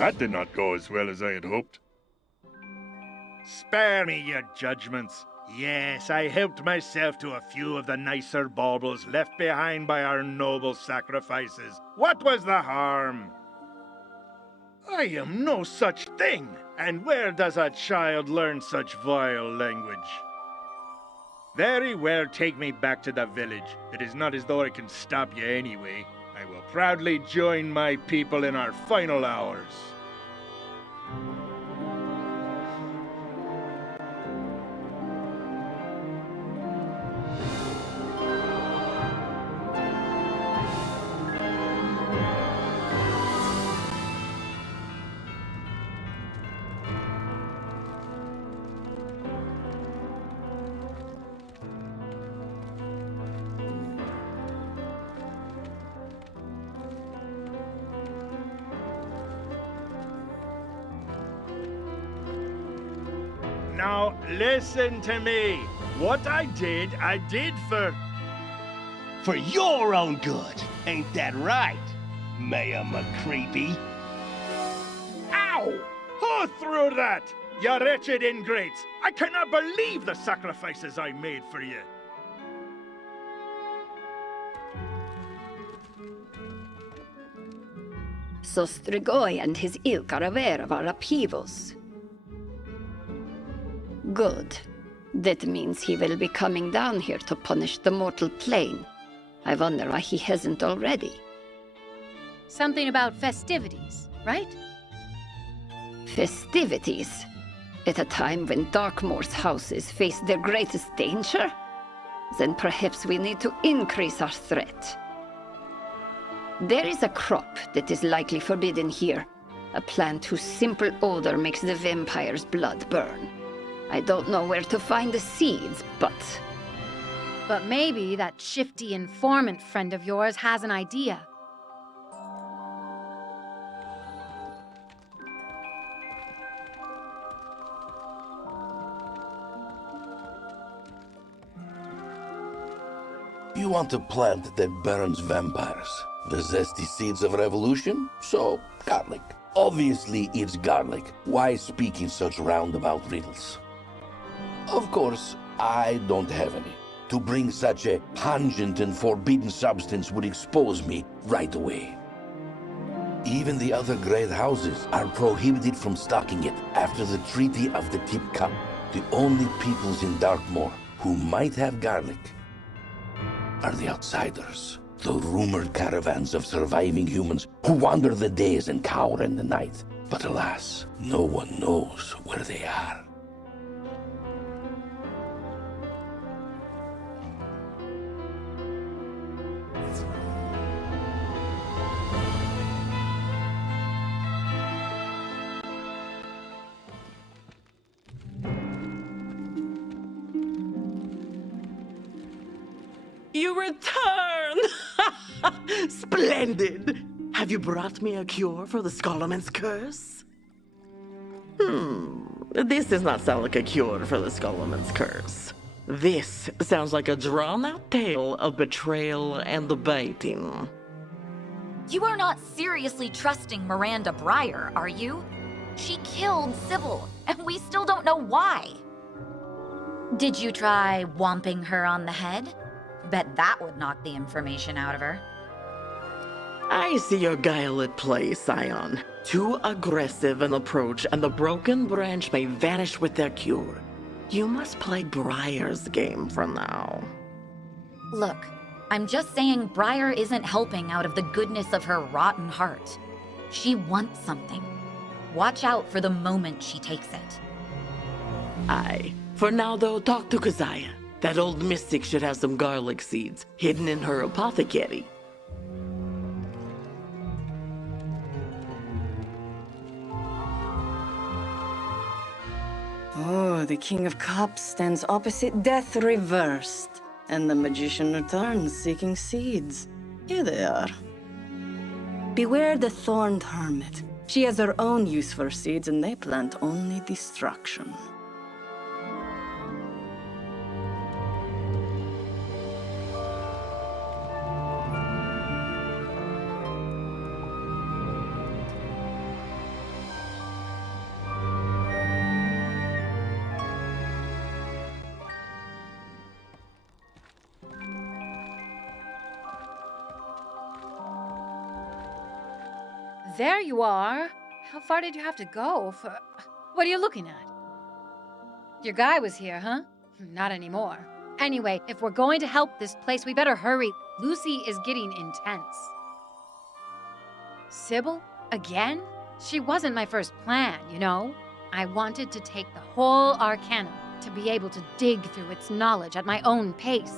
That did not go as well as I had hoped. Spare me your judgments. Yes, I helped myself to a few of the nicer baubles left behind by our noble sacrifices. What was the harm? I am no such thing. And where does a child learn such vile language? Very well, take me back to the village. It is not as though I can stop you anyway. I will proudly join my people in our final hours. Now, listen to me. What I did for... For your own good. Ain't that right, Mayor McCreepy? Ow! Who threw that? You wretched ingrates! I cannot believe the sacrifices I made for you. So Strigoi and his ilk are aware of our upheavals. Good. That means he will be coming down here to punish the mortal plane. I wonder why he hasn't already. Something about festivities, right? Festivities? At a time when Darkmoor's houses face their greatest danger? Then perhaps we need to increase our threat. There is a crop that is likely forbidden here. A plant whose simple odor makes the vampire's blood burn. I don't know where to find the seeds, but... But maybe that shifty informant friend of yours has an idea. You want a plant that burns vampires. The zesty seeds of revolution? So, garlic. Obviously, it's garlic. Why speak in such roundabout riddles? Of course, I don't have any. To bring such a pungent and forbidden substance would expose me right away. Even the other great houses are prohibited from stocking it after the Treaty of the Tip Cup. The only peoples in Darkmoor who might have garlic are the outsiders. The rumored caravans of surviving humans who wander the days and cower in the night. But alas, no one knows where they are. You return! Splendid! Have you brought me a cure for the Skullman's curse? This does not sound like a cure for the Skullman's curse. This sounds like a drawn-out tale of betrayal and the baiting. You are not seriously trusting Miranda Breyer, are you? She killed Sybil, and we still don't know why. Did you try whomping her on the head? Bet that would knock the information out of her. I see your guile at play, Scion. Too aggressive an approach, and the broken branch may vanish with their cure. You must play Breyer's game for now. Look, I'm just saying Breyer isn't helping out of the goodness of her rotten heart. She wants something. Watch out for the moment she takes it. Aye. For now, though, talk to Keziah. That old mystic should have some garlic seeds hidden in her apothecary. Oh, the King of Cups stands opposite death reversed, and the magician returns seeking seeds. Here they are. Beware the Thorned Hermit. She has her own use for seeds, and they plant only destruction. There you are. How far did you have to go for... What are you looking at? Your guy was here, huh? Not anymore. Anyway, if we're going to help this place, we better hurry. Lucy is getting intense. Sybil? Again? She wasn't my first plan, you know? I wanted to take the whole Arcanum, to be able to dig through its knowledge at my own pace.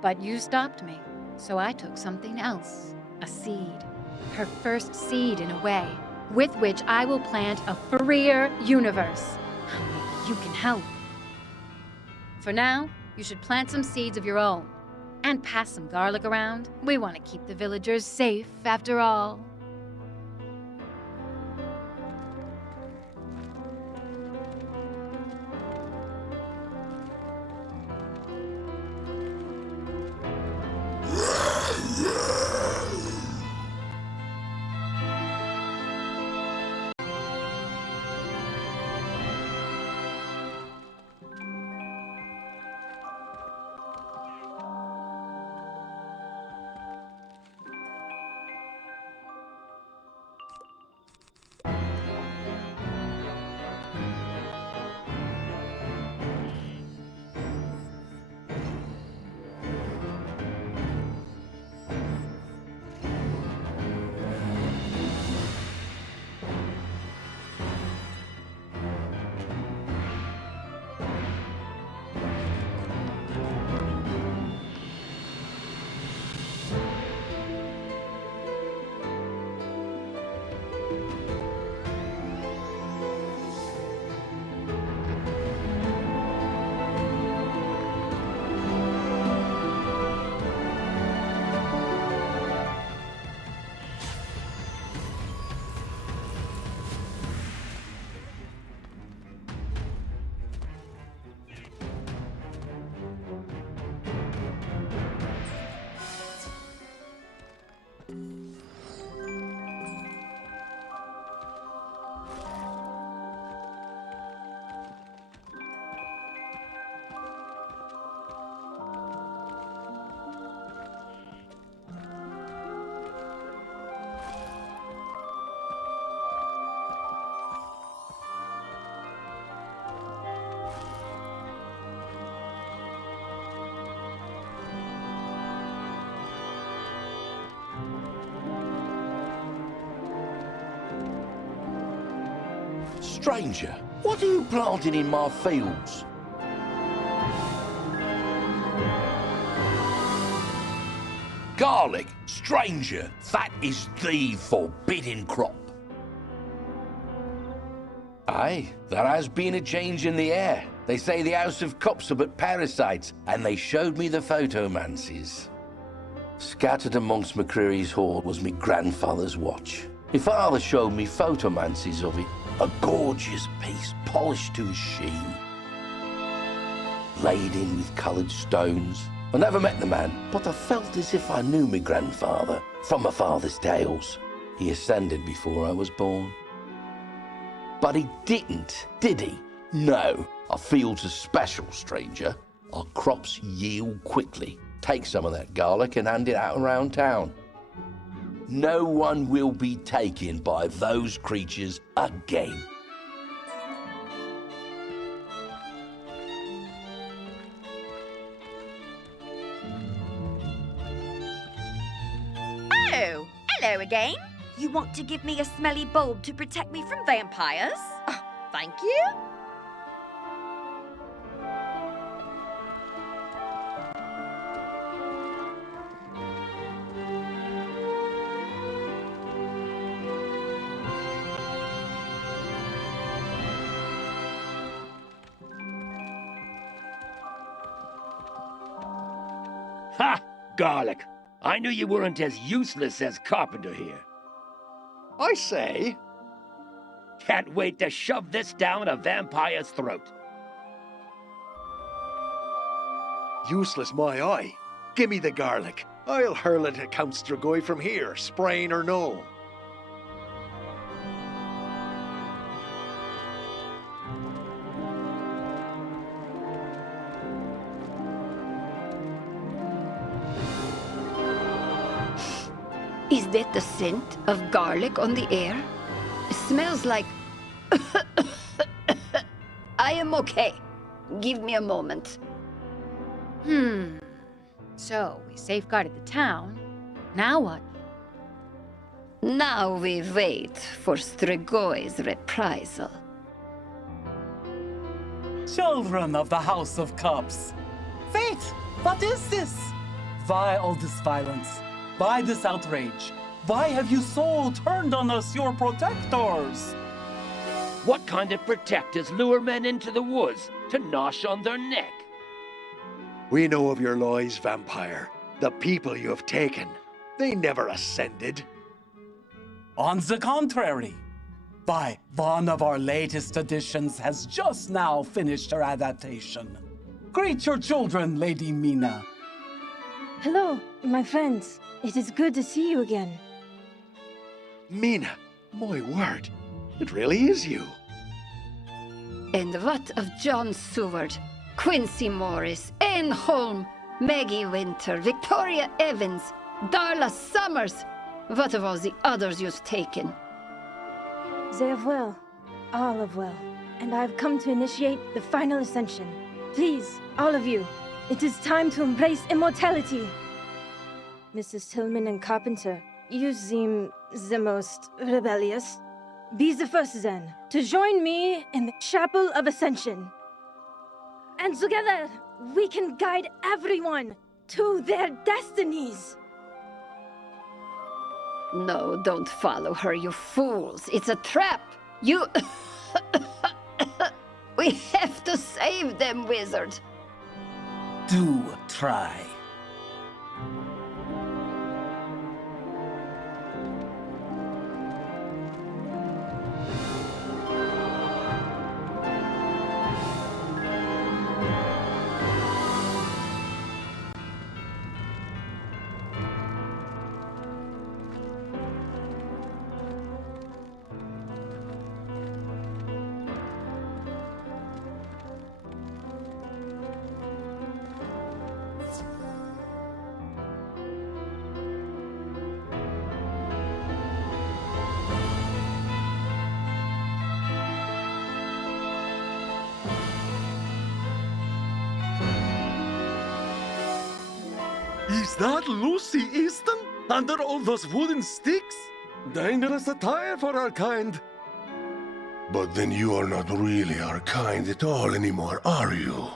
But you stopped me, so I took something else. A seed. Her first seed, in a way, with which I will plant a freer universe. Maybe you can help. For now, you should plant some seeds of your own. And pass some garlic around. We want to keep the villagers safe, after all. Stranger, what are you planting in my fields? Garlic, stranger, that is the forbidden crop. Aye, there has been a change in the air. They say the House of Cups are but parasites, and they showed me the photomancies. Scattered amongst McCreary's hoard was me grandfather's watch. My father showed me photomancies of it, a gorgeous piece polished to a sheen. Laid in with coloured stones. I never met the man, but I felt as if I knew my grandfather from my father's tales. He ascended before I was born. But he didn't, did he? No, our fields are special, stranger. Our crops yield quickly. Take some of that garlic and hand it out around town. No one will be taken by those creatures again. Oh, hello again. You want to give me a smelly bulb to protect me from vampires? Oh, thank you. Ha! Garlic. I knew you weren't as useless as Carpenter here. I say... Can't wait to shove this down a vampire's throat. Useless my eye. Gimme the garlic. I'll hurl it at Count Strigoi from here, sprain or no. Is that the scent of garlic on the air? It smells like... I am okay. Give me a moment. So, we safeguarded the town. Now what? Now we wait for Stregoy's reprisal. Children of the House of Cups. Wait, what is this? Why all this violence? Why this outrage? Why have you so turned on us, your protectors? What kind of protectors lure men into the woods to nosh on their neck? We know of your lies, vampire. The people you have taken, they never ascended. On the contrary. Why, one of our latest editions has just now finished her adaptation. Greet your children, Lady Mina. Hello, my friends. It is good to see you again. Mina, my word, it really is you. And what of John Seward, Quincy Morris, Anne Holm, Maggie Winter, Victoria Evans, Darla Summers? What of all the others you've taken? They have well, all of well, and I have come to initiate the final ascension. Please, all of you, it is time to embrace immortality. Mrs. Tillman and Carpenter, you seem the most rebellious. Be the first then, to join me in the Chapel of Ascension. And together, we can guide everyone to their destinies. No, don't follow her, you fools. It's a trap. You... We have to save them, wizard. Do try. Is that Lucy Easton? Under all those wooden sticks? Dangerous attire for our kind. But then you are not really our kind at all anymore, are you?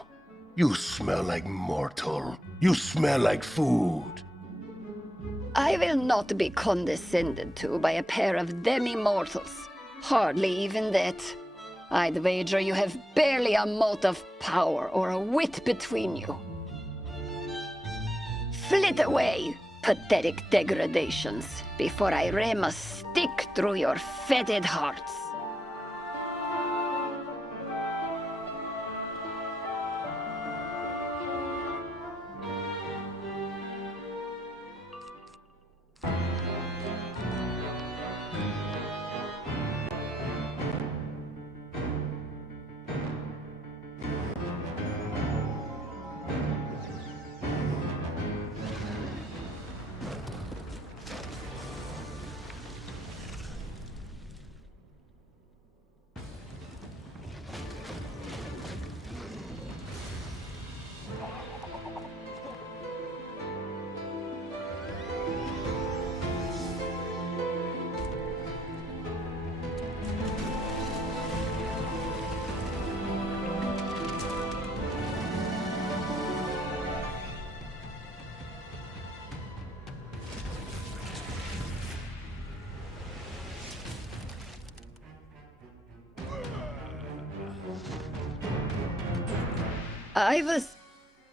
You smell like mortal. You smell like food. I will not be condescended to by a pair of demi-mortals. Hardly even that. I'd wager you have barely a mote of power or a wit between you. Flit away, pathetic degradations, before I ram a stick through your fetid hearts.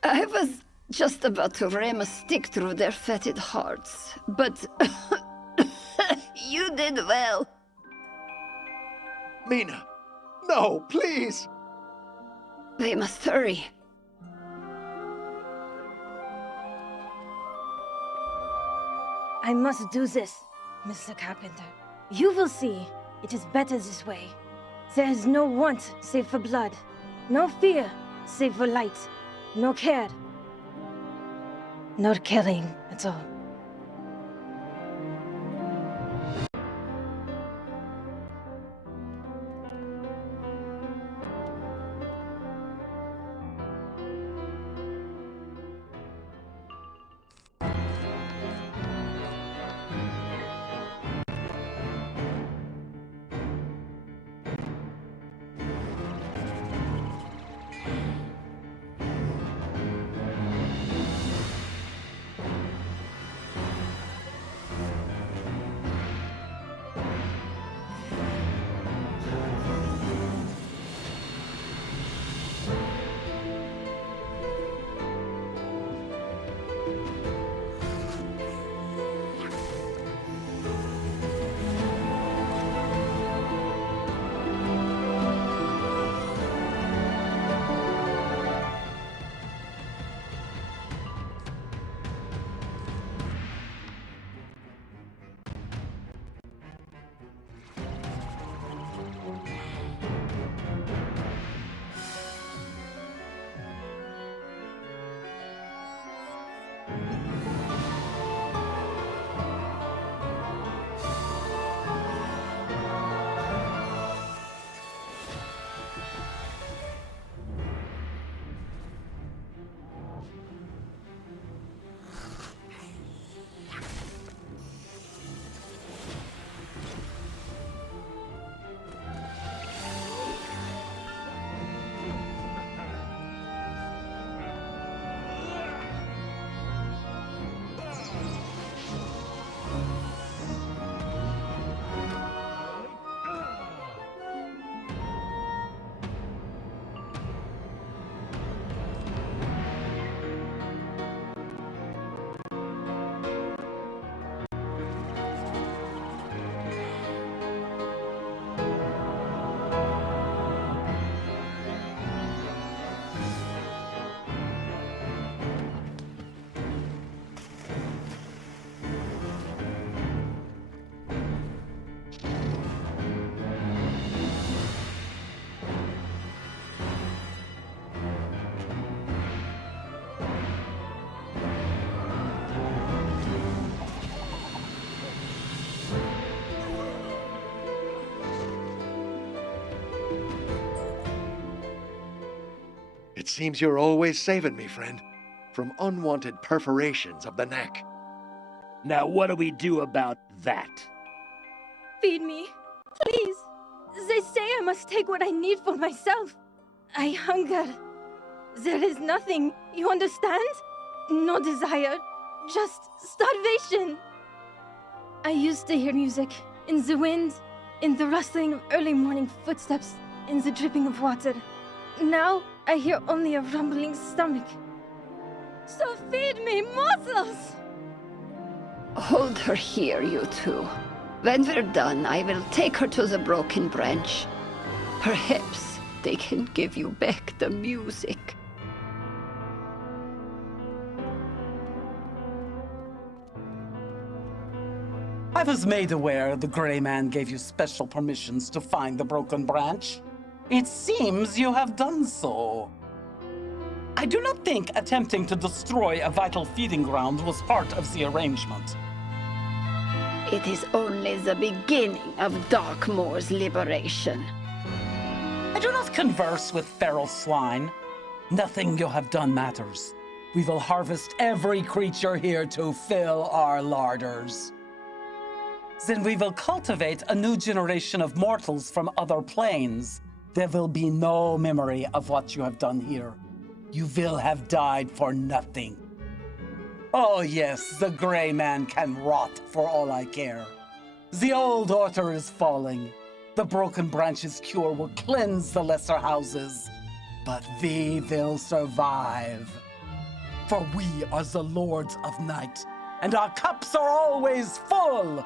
I was just about to ram a stick through their fetid hearts, but you did well. Mina, no, please. We must hurry. I must do this, Mr. Carpenter. You will see. It is better this way. There is no want save for blood. No fear save for light. No care. Nor caring at all. It seems you're always saving me, friend, from unwanted perforations of the neck. Now what do we do about that? Feed me, please. They say I must take what I need for myself. I hunger. There is nothing, you understand? No desire, just starvation. I used to hear music in the wind, in the rustling of early morning footsteps, in the dripping of water. Now I hear only a rumbling stomach. So feed me, morsels! Hold her here, you two. When we're done, I will take her to the broken branch. Perhaps they can give you back the music. I was made aware the Grey Man gave you special permissions to find the broken branch. It seems you have done so. I do not think attempting to destroy a vital feeding ground was part of the arrangement. It is only the beginning of Darkmoor's liberation. I do not converse with feral swine. Nothing you have done matters. We will harvest every creature here to fill our larders. Then we will cultivate a new generation of mortals from other planes. There will be no memory of what you have done here. You will have died for nothing. Oh yes, the Grey Man can rot for all I care. The old order is falling. The broken branch's cure will cleanse the lesser houses. But we will survive. For we are the Lords of Night, and our cups are always full!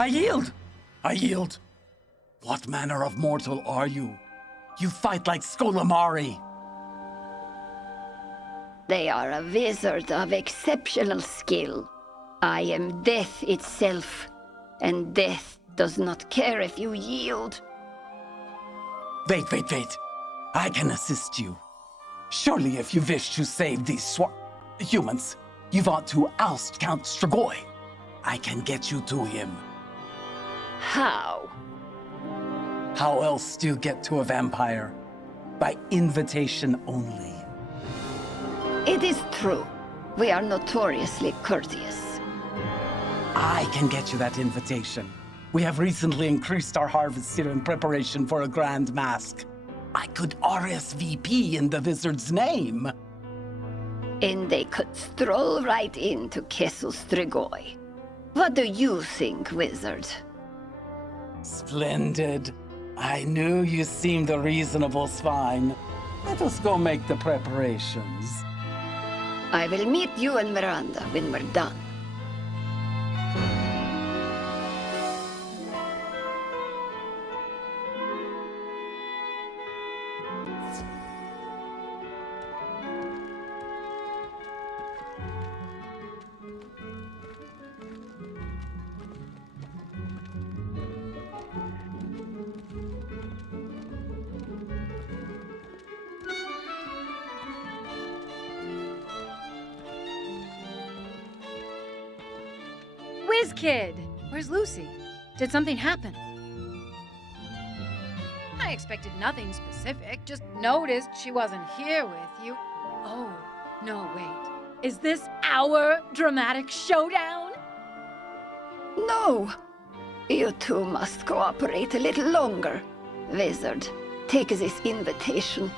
I yield! I yield! What manner of mortal are you? You fight like Skolamari! They are a wizard of exceptional skill. I am death itself, and death does not care if you yield. Wait. I can assist you. Surely if you wish to save these humans, you want to oust Count Strigoi. I can get you to him. How? How else do you get to a vampire? By invitation only. It is true. We are notoriously courteous. I can get you that invitation. We have recently increased our harvest here in preparation for a grand mask. I could RSVP in the wizard's name. And they could stroll right into Kessel Strigoi. What do you think, wizard? Splendid. I knew you seemed a reasonable swine. Let us go make the preparations. I will meet you and Miranda when we're done. Whiz Kid! Where's Lucy? Did something happen? I expected nothing specific, just noticed she wasn't here with you. Oh, no, wait. Is this our dramatic showdown? No. You two must cooperate a little longer. Wizard, take this invitation.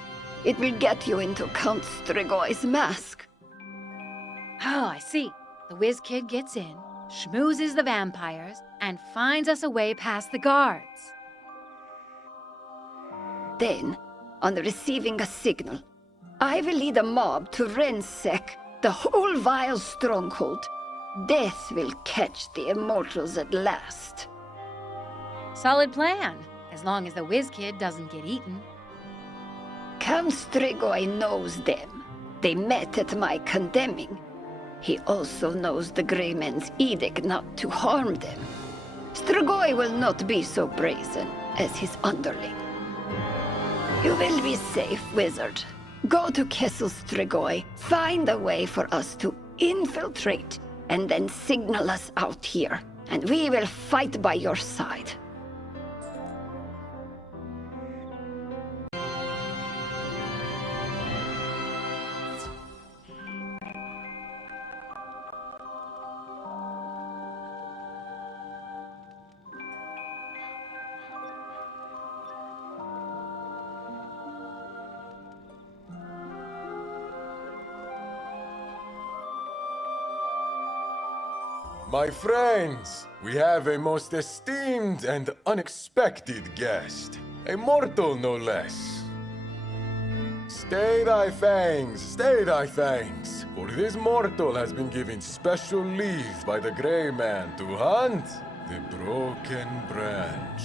It will get you into Count Strigoi's mask. Oh, I see. The Whiz Kid gets in, schmoozes the vampires, and finds us a way past the guards. Then, on receiving a signal, I will lead a mob to ransack the whole vile stronghold. Death will catch the immortals at last. Solid plan, as long as the Whiz Kid doesn't get eaten. Count Strigoi knows them. They met at my condemning. He also knows the Grey Man's edict not to harm them. Strigoi will not be so brazen as his underling. You will be safe, wizard. Go to Kessel Strigoi, find a way for us to infiltrate, and then signal us out here, and we will fight by your side. My friends, we have a most esteemed and unexpected guest. A mortal, no less. Stay thy fangs, for this mortal has been given special leave by the Grey Man to hunt the Broken Branch.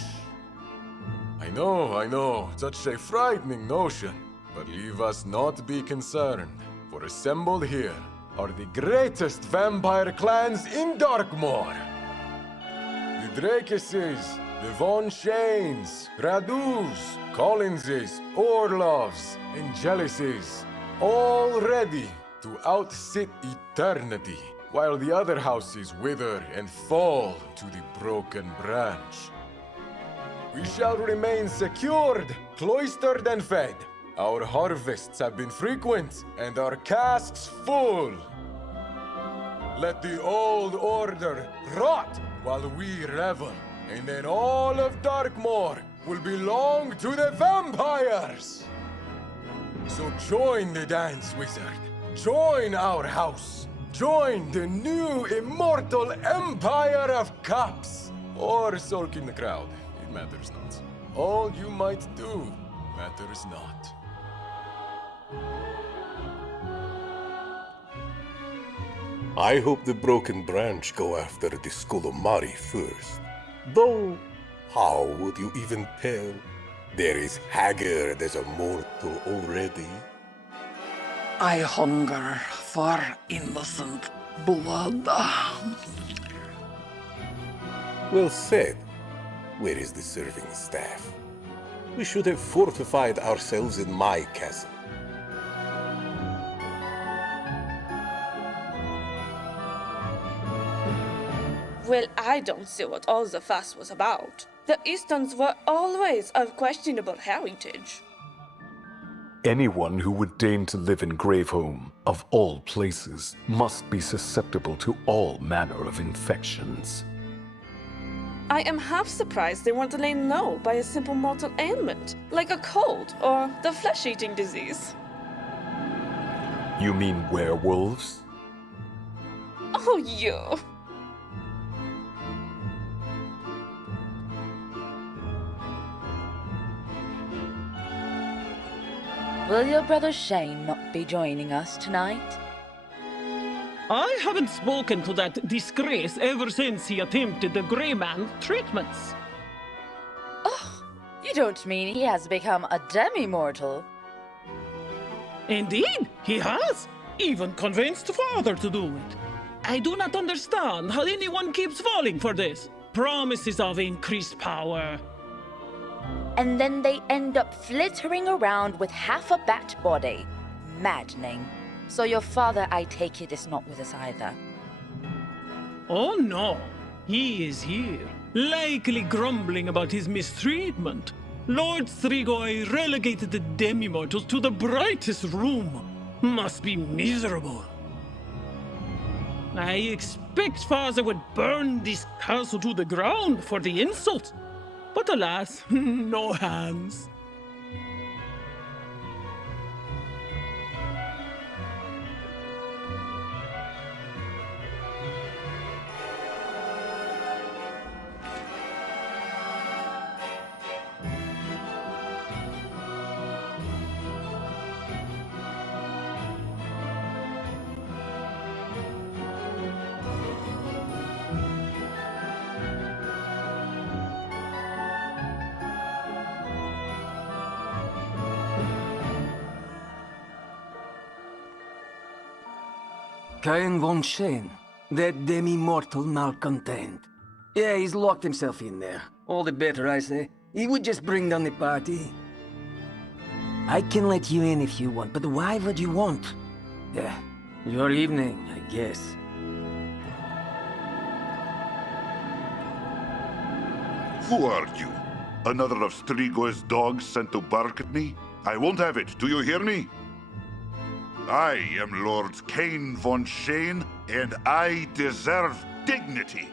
I know, such a frightening notion, but leave us not be concerned, for assembled here are the greatest vampire clans in Darkmoor. The Dracuses, the Von Shanes, Radus, Collinses, Orlovs, and Jealousies, all ready to outsit eternity, while the other houses wither and fall to the Broken Branch. We shall remain secured, cloistered, and fed. Our harvests have been frequent, and our casks full. Let the old order rot while we revel, and then all of Darkmoor will belong to the vampires! So join the dance, wizard. Join our house. Join the new immortal Empire of Cups. Or sulk in the crowd. It matters not. All you might do matters not. I hope the Broken Branch go after the Skolomari first. Though, how would you even tell? There is haggard as a mortal already. I hunger for innocent blood. Well said. Where is the serving staff? We should have fortified ourselves in my castle. Well, I don't see what all the fuss was about. The Easterns were always of questionable heritage. Anyone who would deign to live in Graveholm, of all places, must be susceptible to all manner of infections. I am half surprised they weren't laid low by a simple mortal ailment, like a cold or the flesh-eating disease. You mean werewolves? Oh, you. Will your brother Shane not be joining us tonight? I haven't spoken to that disgrace ever since he attempted the Grey Man treatments. You don't mean he has become a demi-mortal? Indeed, he has. Even convinced father to do it. I do not understand how anyone keeps falling for this. Promises of increased power. And then they end up flittering around with half a bat body. Maddening. So your father, I take it, is not with us either. Oh no, he is here, likely grumbling about his mistreatment. Lord Strigoi relegated the demi-mortals to the brightest room. Must be miserable. I expect father would burn this castle to the ground for the insult. But alas, no hands. Cain von Shane, that demi-mortal malcontent. Yeah, he's locked himself in there. All the better, I say. He would just bring down the party. I can let you in if you want, but why would you want? Yeah, your evening, I guess. Who are you? Another of Strigo's dogs sent to bark at me? I won't have it, do you hear me? I am Lord Cain von Shane, and I deserve dignity.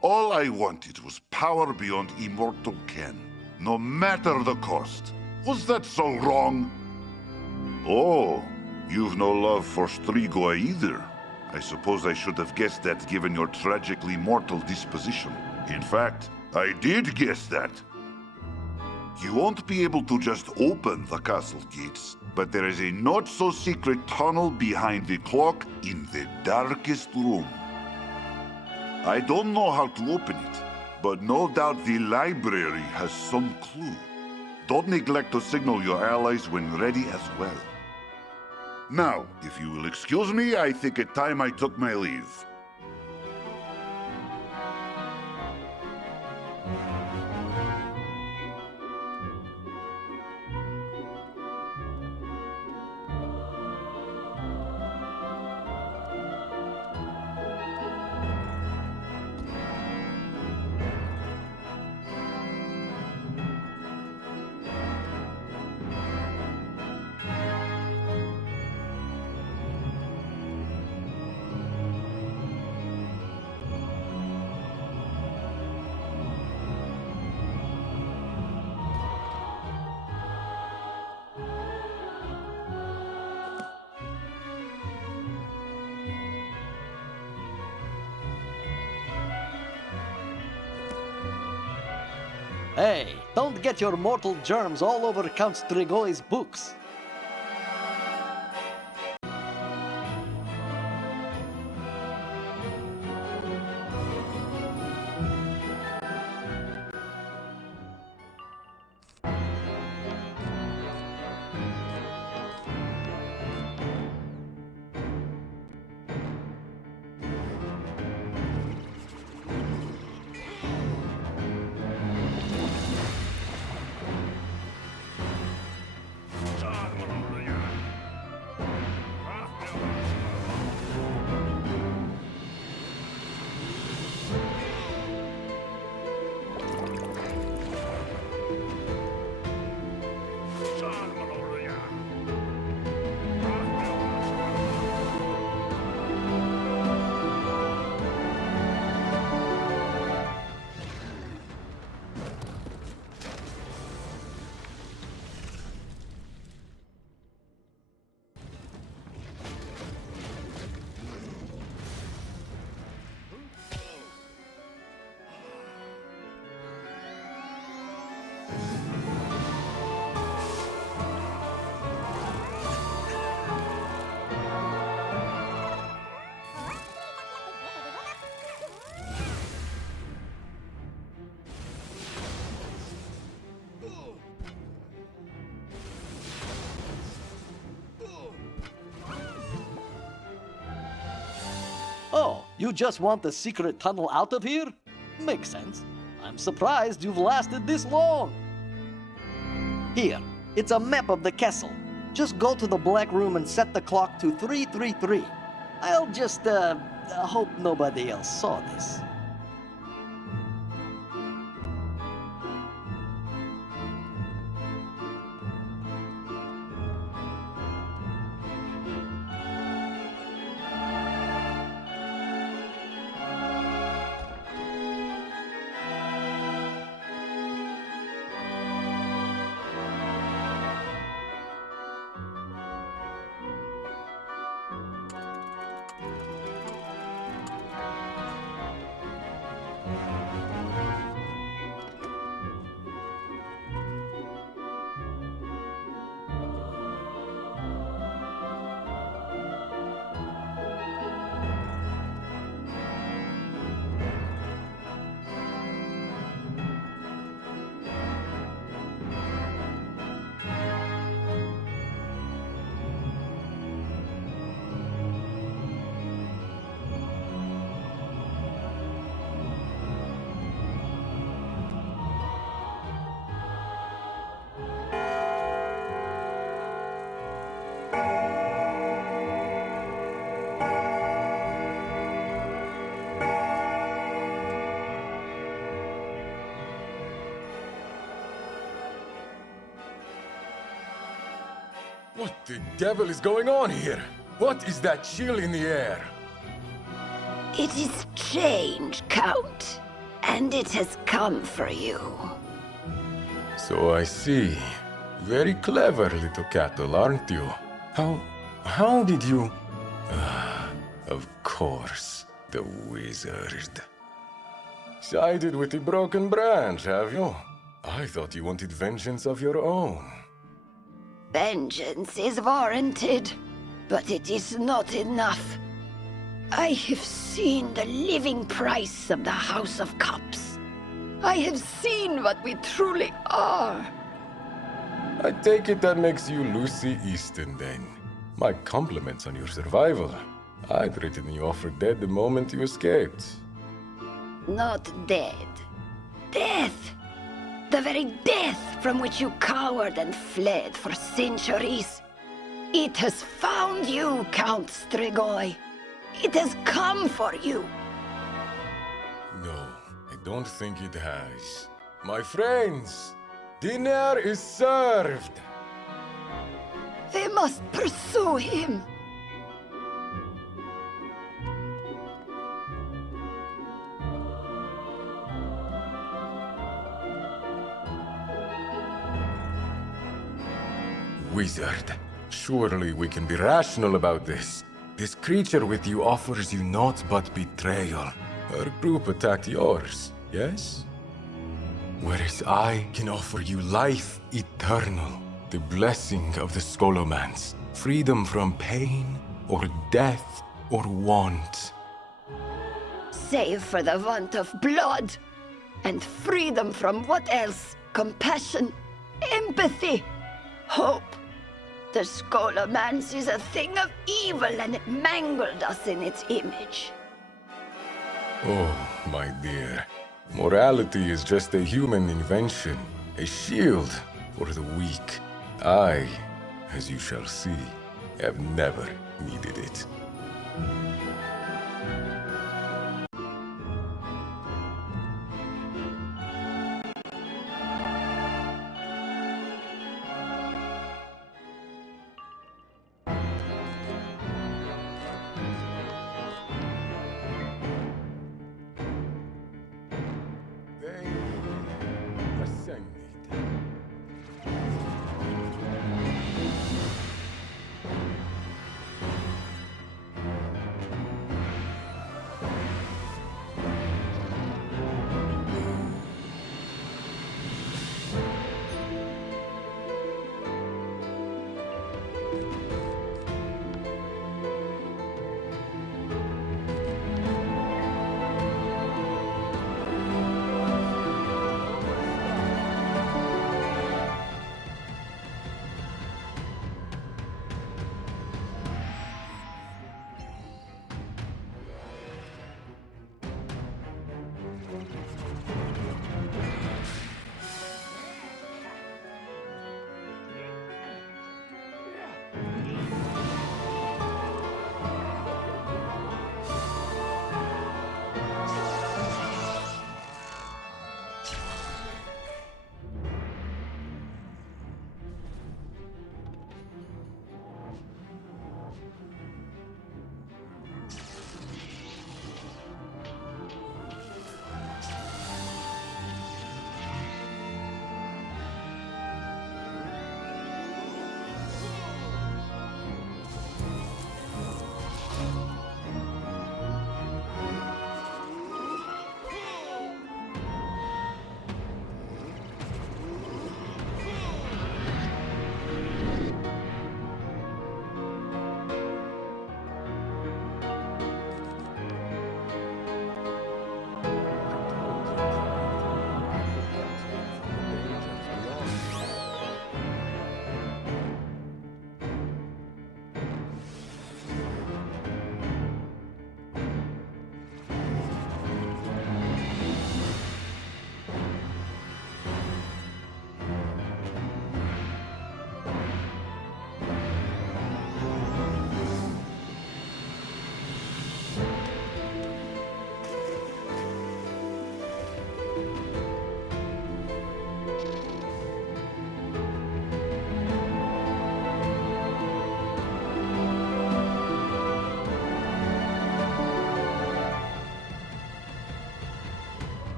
All I wanted was power beyond immortal ken, no matter the cost. Was that so wrong? Oh, you've no love for Strigoi either. I suppose I should have guessed that given your tragically mortal disposition. In fact, I did guess that. You won't be able to just open the castle gates, but there is a not-so-secret tunnel behind the clock in the darkest room. I don't know how to open it, but no doubt the library has some clue. Don't neglect to signal your allies when ready as well. Now, if you will excuse me, I think it time I took my leave. Hey, don't get your mortal germs all over Count Strigoi's books. Oh, you just want the secret tunnel out of here? Makes sense. I'm surprised you've lasted this long. Here, it's a map of the castle. Just go to the Black Room and set the clock to 333. I'll just, hope nobody else saw this. What the devil is going on here? What is that chill in the air? It is change, Count. and it has come for you. So I see. Very clever, little cattle, aren't you? How did you... of course, the wizard. Sided with the broken branch, have you? I thought you wanted vengeance of your own. Vengeance is warranted, but it is not enough. I have seen the living price of the House of Cups. I have seen what we truly are. I take it that makes you Lucy Easton, then. My compliments on your survival. I'd written you off for dead the moment you escaped. Not dead. Death! The very death from which you cowered and fled for centuries. It has found you, Count Strigoi. It has come for you. No, I don't think it has. My friends, dinner is served. They must pursue him. Wizard, surely we can be rational about this. This creature with you offers you naught but betrayal. Her group attacked yours, yes? Whereas I can offer you life eternal, the blessing of the Scholomance, freedom from pain, or death, or want. Save for the want of blood, and freedom from what else? Compassion, empathy, hope. The Scholomance is a thing of evil, and it mangled us in its image. Oh, my dear. Morality is just a human invention, a shield for the weak. I, as you shall see, have never needed it.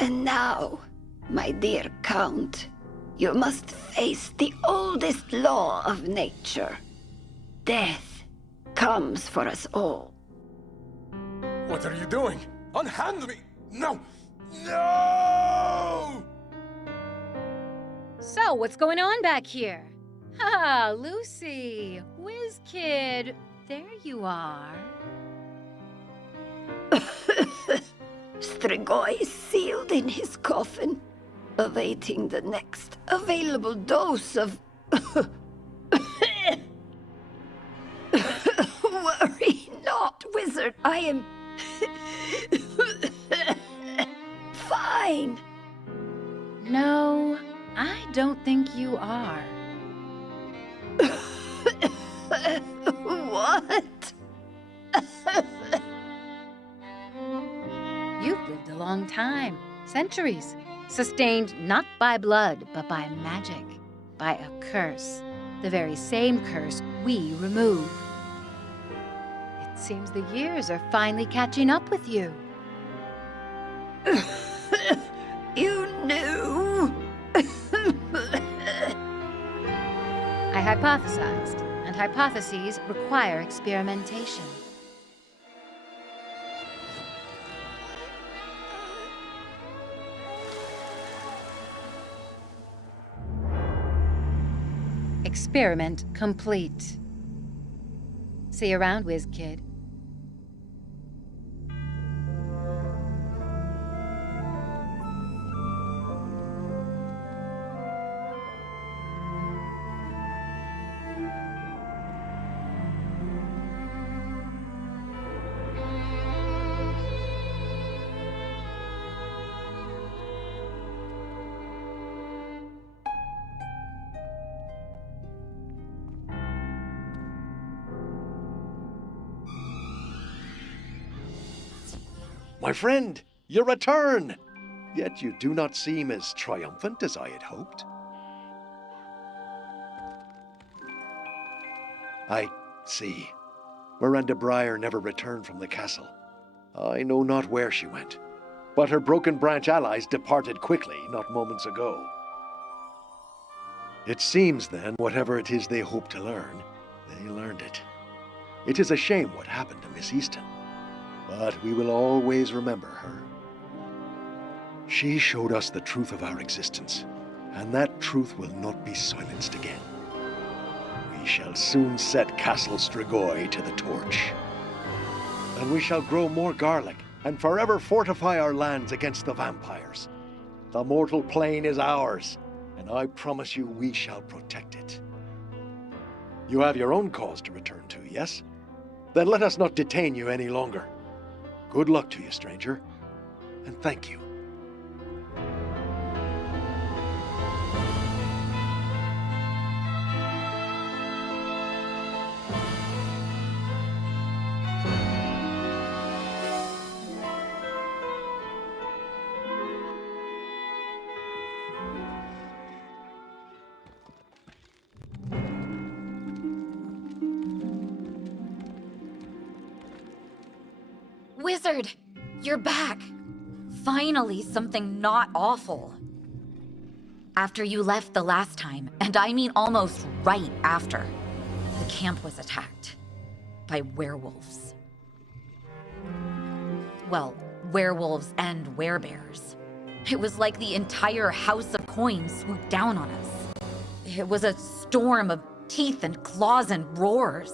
And now, my dear Count, you must face the oldest law of nature. Death comes for us all. What are you doing? Unhand me! No! No! So, what's going on back here? Ah, Lucy, whiz kid, there you are. Strigoi is sealed in his coffin, awaiting the next available dose of... Worry not, wizard. I am... fine. No, I don't think you are. What? You've lived a long time, centuries, sustained not by blood, but by magic, by a curse, the very same curse we removed. It seems the years are finally catching up with you. You knew? I hypothesized, and hypotheses require experimentation. Experiment complete. See you around, whiz kid. My friend, you return! Yet you do not seem as triumphant as I had hoped. I see. Miranda Briar never returned from the castle. I know not where she went, but her Broken Branch allies departed quickly, not moments ago. It seems then, whatever it is they hope to learn, they learned it. It is a shame what happened to Miss Easton, but we will always remember her. She showed us the truth of our existence, and that truth will not be silenced again. We shall soon set Castle Strigoi to the torch. Then we shall grow more garlic and forever fortify our lands against the vampires. The mortal plane is ours, and I promise you we shall protect it. You have your own cause to return to, yes? Then let us not detain you any longer. Good luck to you, stranger, and thank you. Wizard, you're back. Finally, something not awful. After you left the last time, and I mean almost right after, the camp was attacked by werewolves. Well, werewolves and werebears. It was like the entire house of coins swooped down on us. It was a storm of teeth and claws and roars.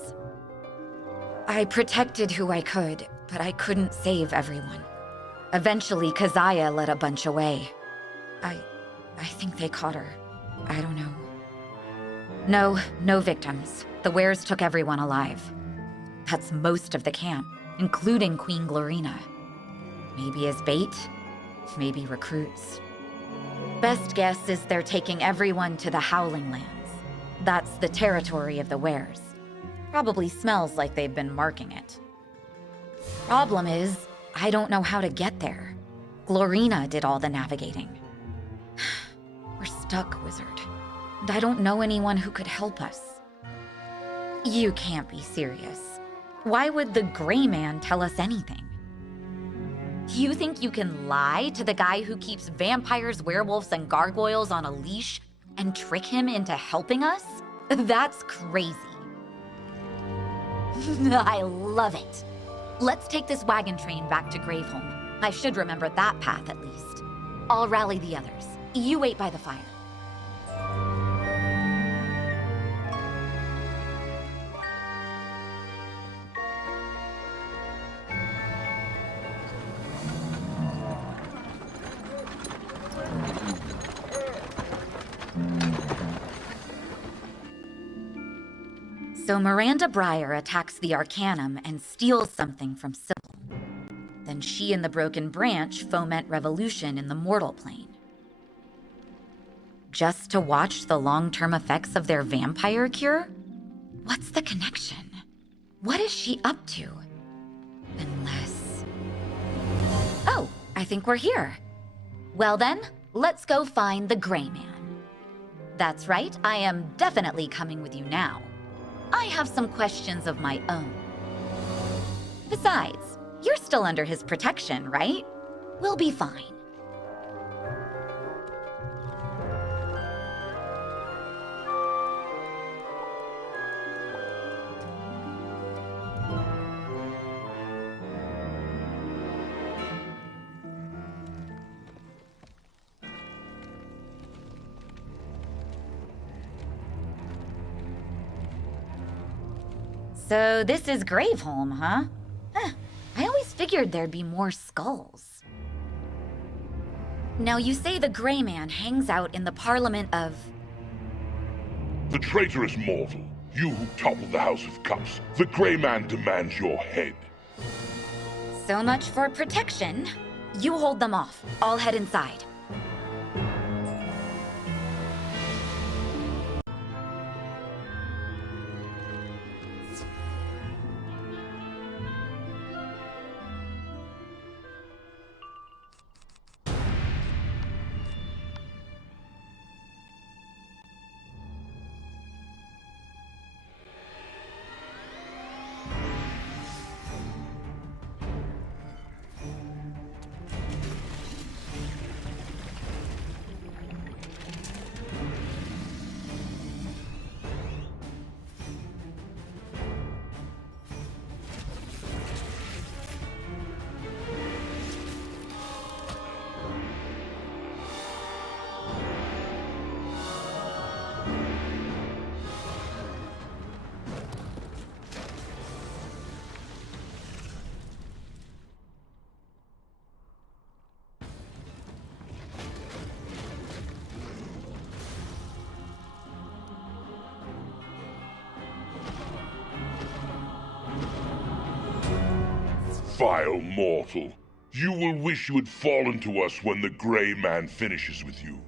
I protected who I could, but I couldn't save everyone. Eventually, Keziah led a bunch away. I think they caught her. I don't know. No victims. The wares took everyone alive. That's most of the camp, including Queen Glorina. Maybe as bait, maybe recruits. Best guess is they're taking everyone to the Howling Lands. That's the territory of the wares. Probably smells like they've been marking it. Problem is, I don't know how to get there. Glorina did all the navigating. We're stuck, Wizard. And I don't know anyone who could help us. You can't be serious. Why would the Gray Man tell us anything? You think you can lie to the guy who keeps vampires, werewolves, and gargoyles on a leash and trick him into helping us? That's crazy. I love it. Let's take this wagon train back to Graveholm. I should remember that path at least. I'll rally the others. You wait by the fire. So Miranda Breyer attacks the Arcanum and steals something from Sybil. Then she and the Broken Branch foment revolution in the mortal plane. Just to watch the long-term effects of their vampire cure? What's the connection? What is she up to? Unless... Oh, I think we're here. Well then, let's go find the Gray Man. That's right, I am definitely coming with you now. I have some questions of my own. Besides, you're still under his protection, right? We'll be fine. So this is Graveholm, huh? I always figured there'd be more skulls. Now you say the Gray Man hangs out in the Parliament of... The traitor is mortal. You who toppled the House of Cups. The Gray Man demands your head. So much for protection. You hold them off. I'll head inside. Vile mortal. You will wish you had fallen to us when the Gray Man finishes with you.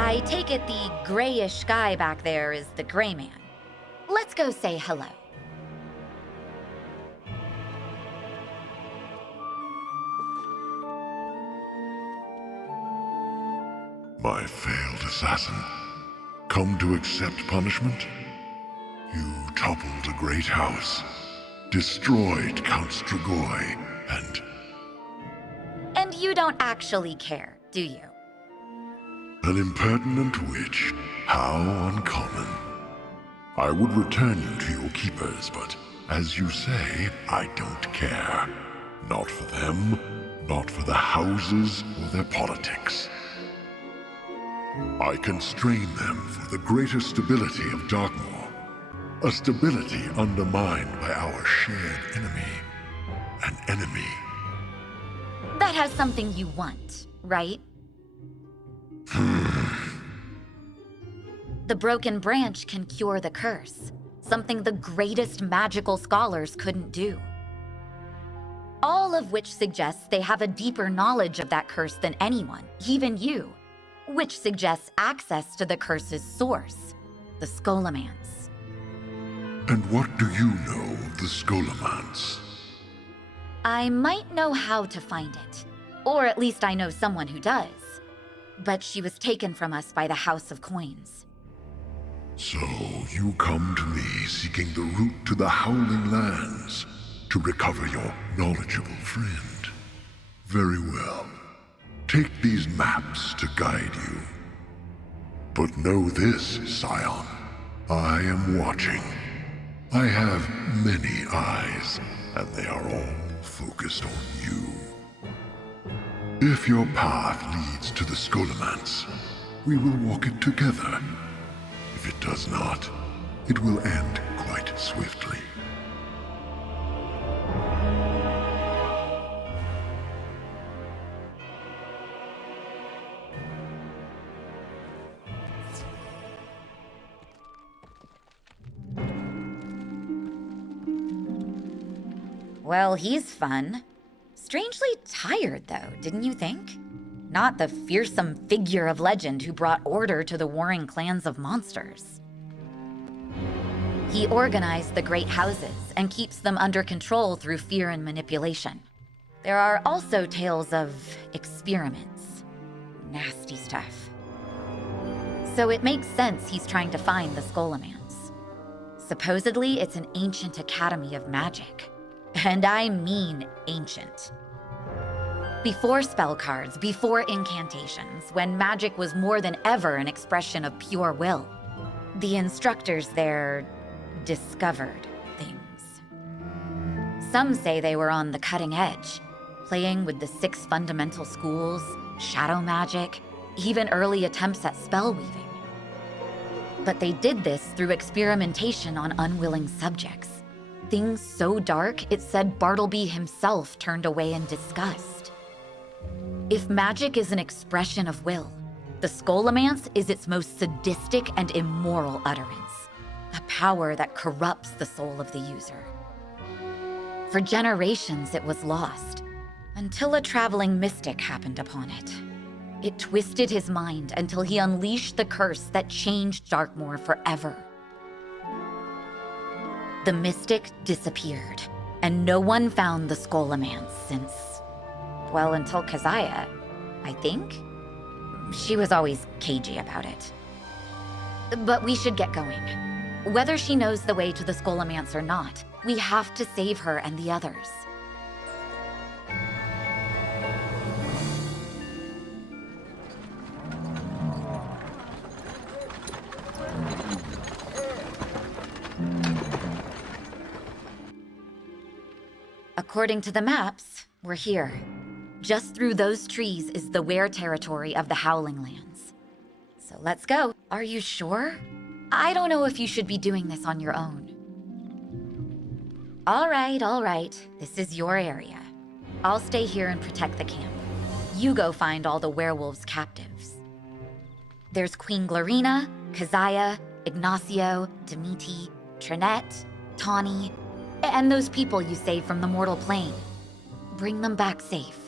I take it the grayish guy back there is the Gray Man. Let's go say hello. My failed assassin. Come to accept punishment? You toppled a great house, destroyed Count Strigoi, and... And you don't actually care, do you? An impertinent witch. How uncommon. I would return you to your keepers, but as you say, I don't care. Not for them, not for the houses or their politics. I constrain them for the greater stability of Darkmoor. A stability undermined by our shared enemy. An enemy. That has something you want, right? The Broken Branch can cure the curse. something the greatest magical scholars couldn't do. All of which suggests they have a deeper knowledge of that curse than anyone, even you, which suggests access to the curse's source, the Scholomance. And what do you know of the Scholomance? I might know how to find it, or at least I know someone who does. But she was taken from us by the House of Coins. So you come to me seeking the route to the Howling Lands to recover your knowledgeable friend. Very well. Take these maps to guide you. But know this, Scion. I am watching. I have many eyes, and they are all focused on you. If your path leads to the Scholomance, we will walk it together. If it does not, it will end quite swiftly. Well, he's fun. Strangely tired, though, didn't you think? Not the fearsome figure of legend who brought order to the warring clans of monsters. He organized the great houses and keeps them under control through fear and manipulation. There are also tales of experiments. Nasty stuff. So it makes sense he's trying to find the Scholomance. Supposedly, it's an ancient academy of magic. And I mean ancient. Before spell cards, before incantations, when magic was more than ever an expression of pure will, the instructors there discovered things. Some say they were on the cutting edge, playing with the 6 fundamental schools, shadow magic, even early attempts at spell weaving. But they did this through experimentation on unwilling subjects. Things so dark, it said Bartleby himself turned away in disgust. If magic is an expression of will, the Scholomance is its most sadistic and immoral utterance, a power that corrupts the soul of the user. For generations, it was lost, until a traveling mystic happened upon it. It twisted his mind until he unleashed the curse that changed Darkmoor forever. The mystic disappeared, and no one found the Scholomance since, well, until Keziah, I think? She was always cagey about it. But we should get going. Whether she knows the way to the Scholomance or not, we have to save her and the others. According to the maps, we're here. Just through those trees is the Were territory of the Howling Lands. So let's go. Are you sure? I don't know if you should be doing this on your own. All right. This is your area. I'll stay here and protect the camp. You go find all the werewolves' captives. There's Queen Glorina, Keziah, Ignacio, Demeti, Trinette, Tawny, and those people you saved from the mortal plane. Bring them back safe.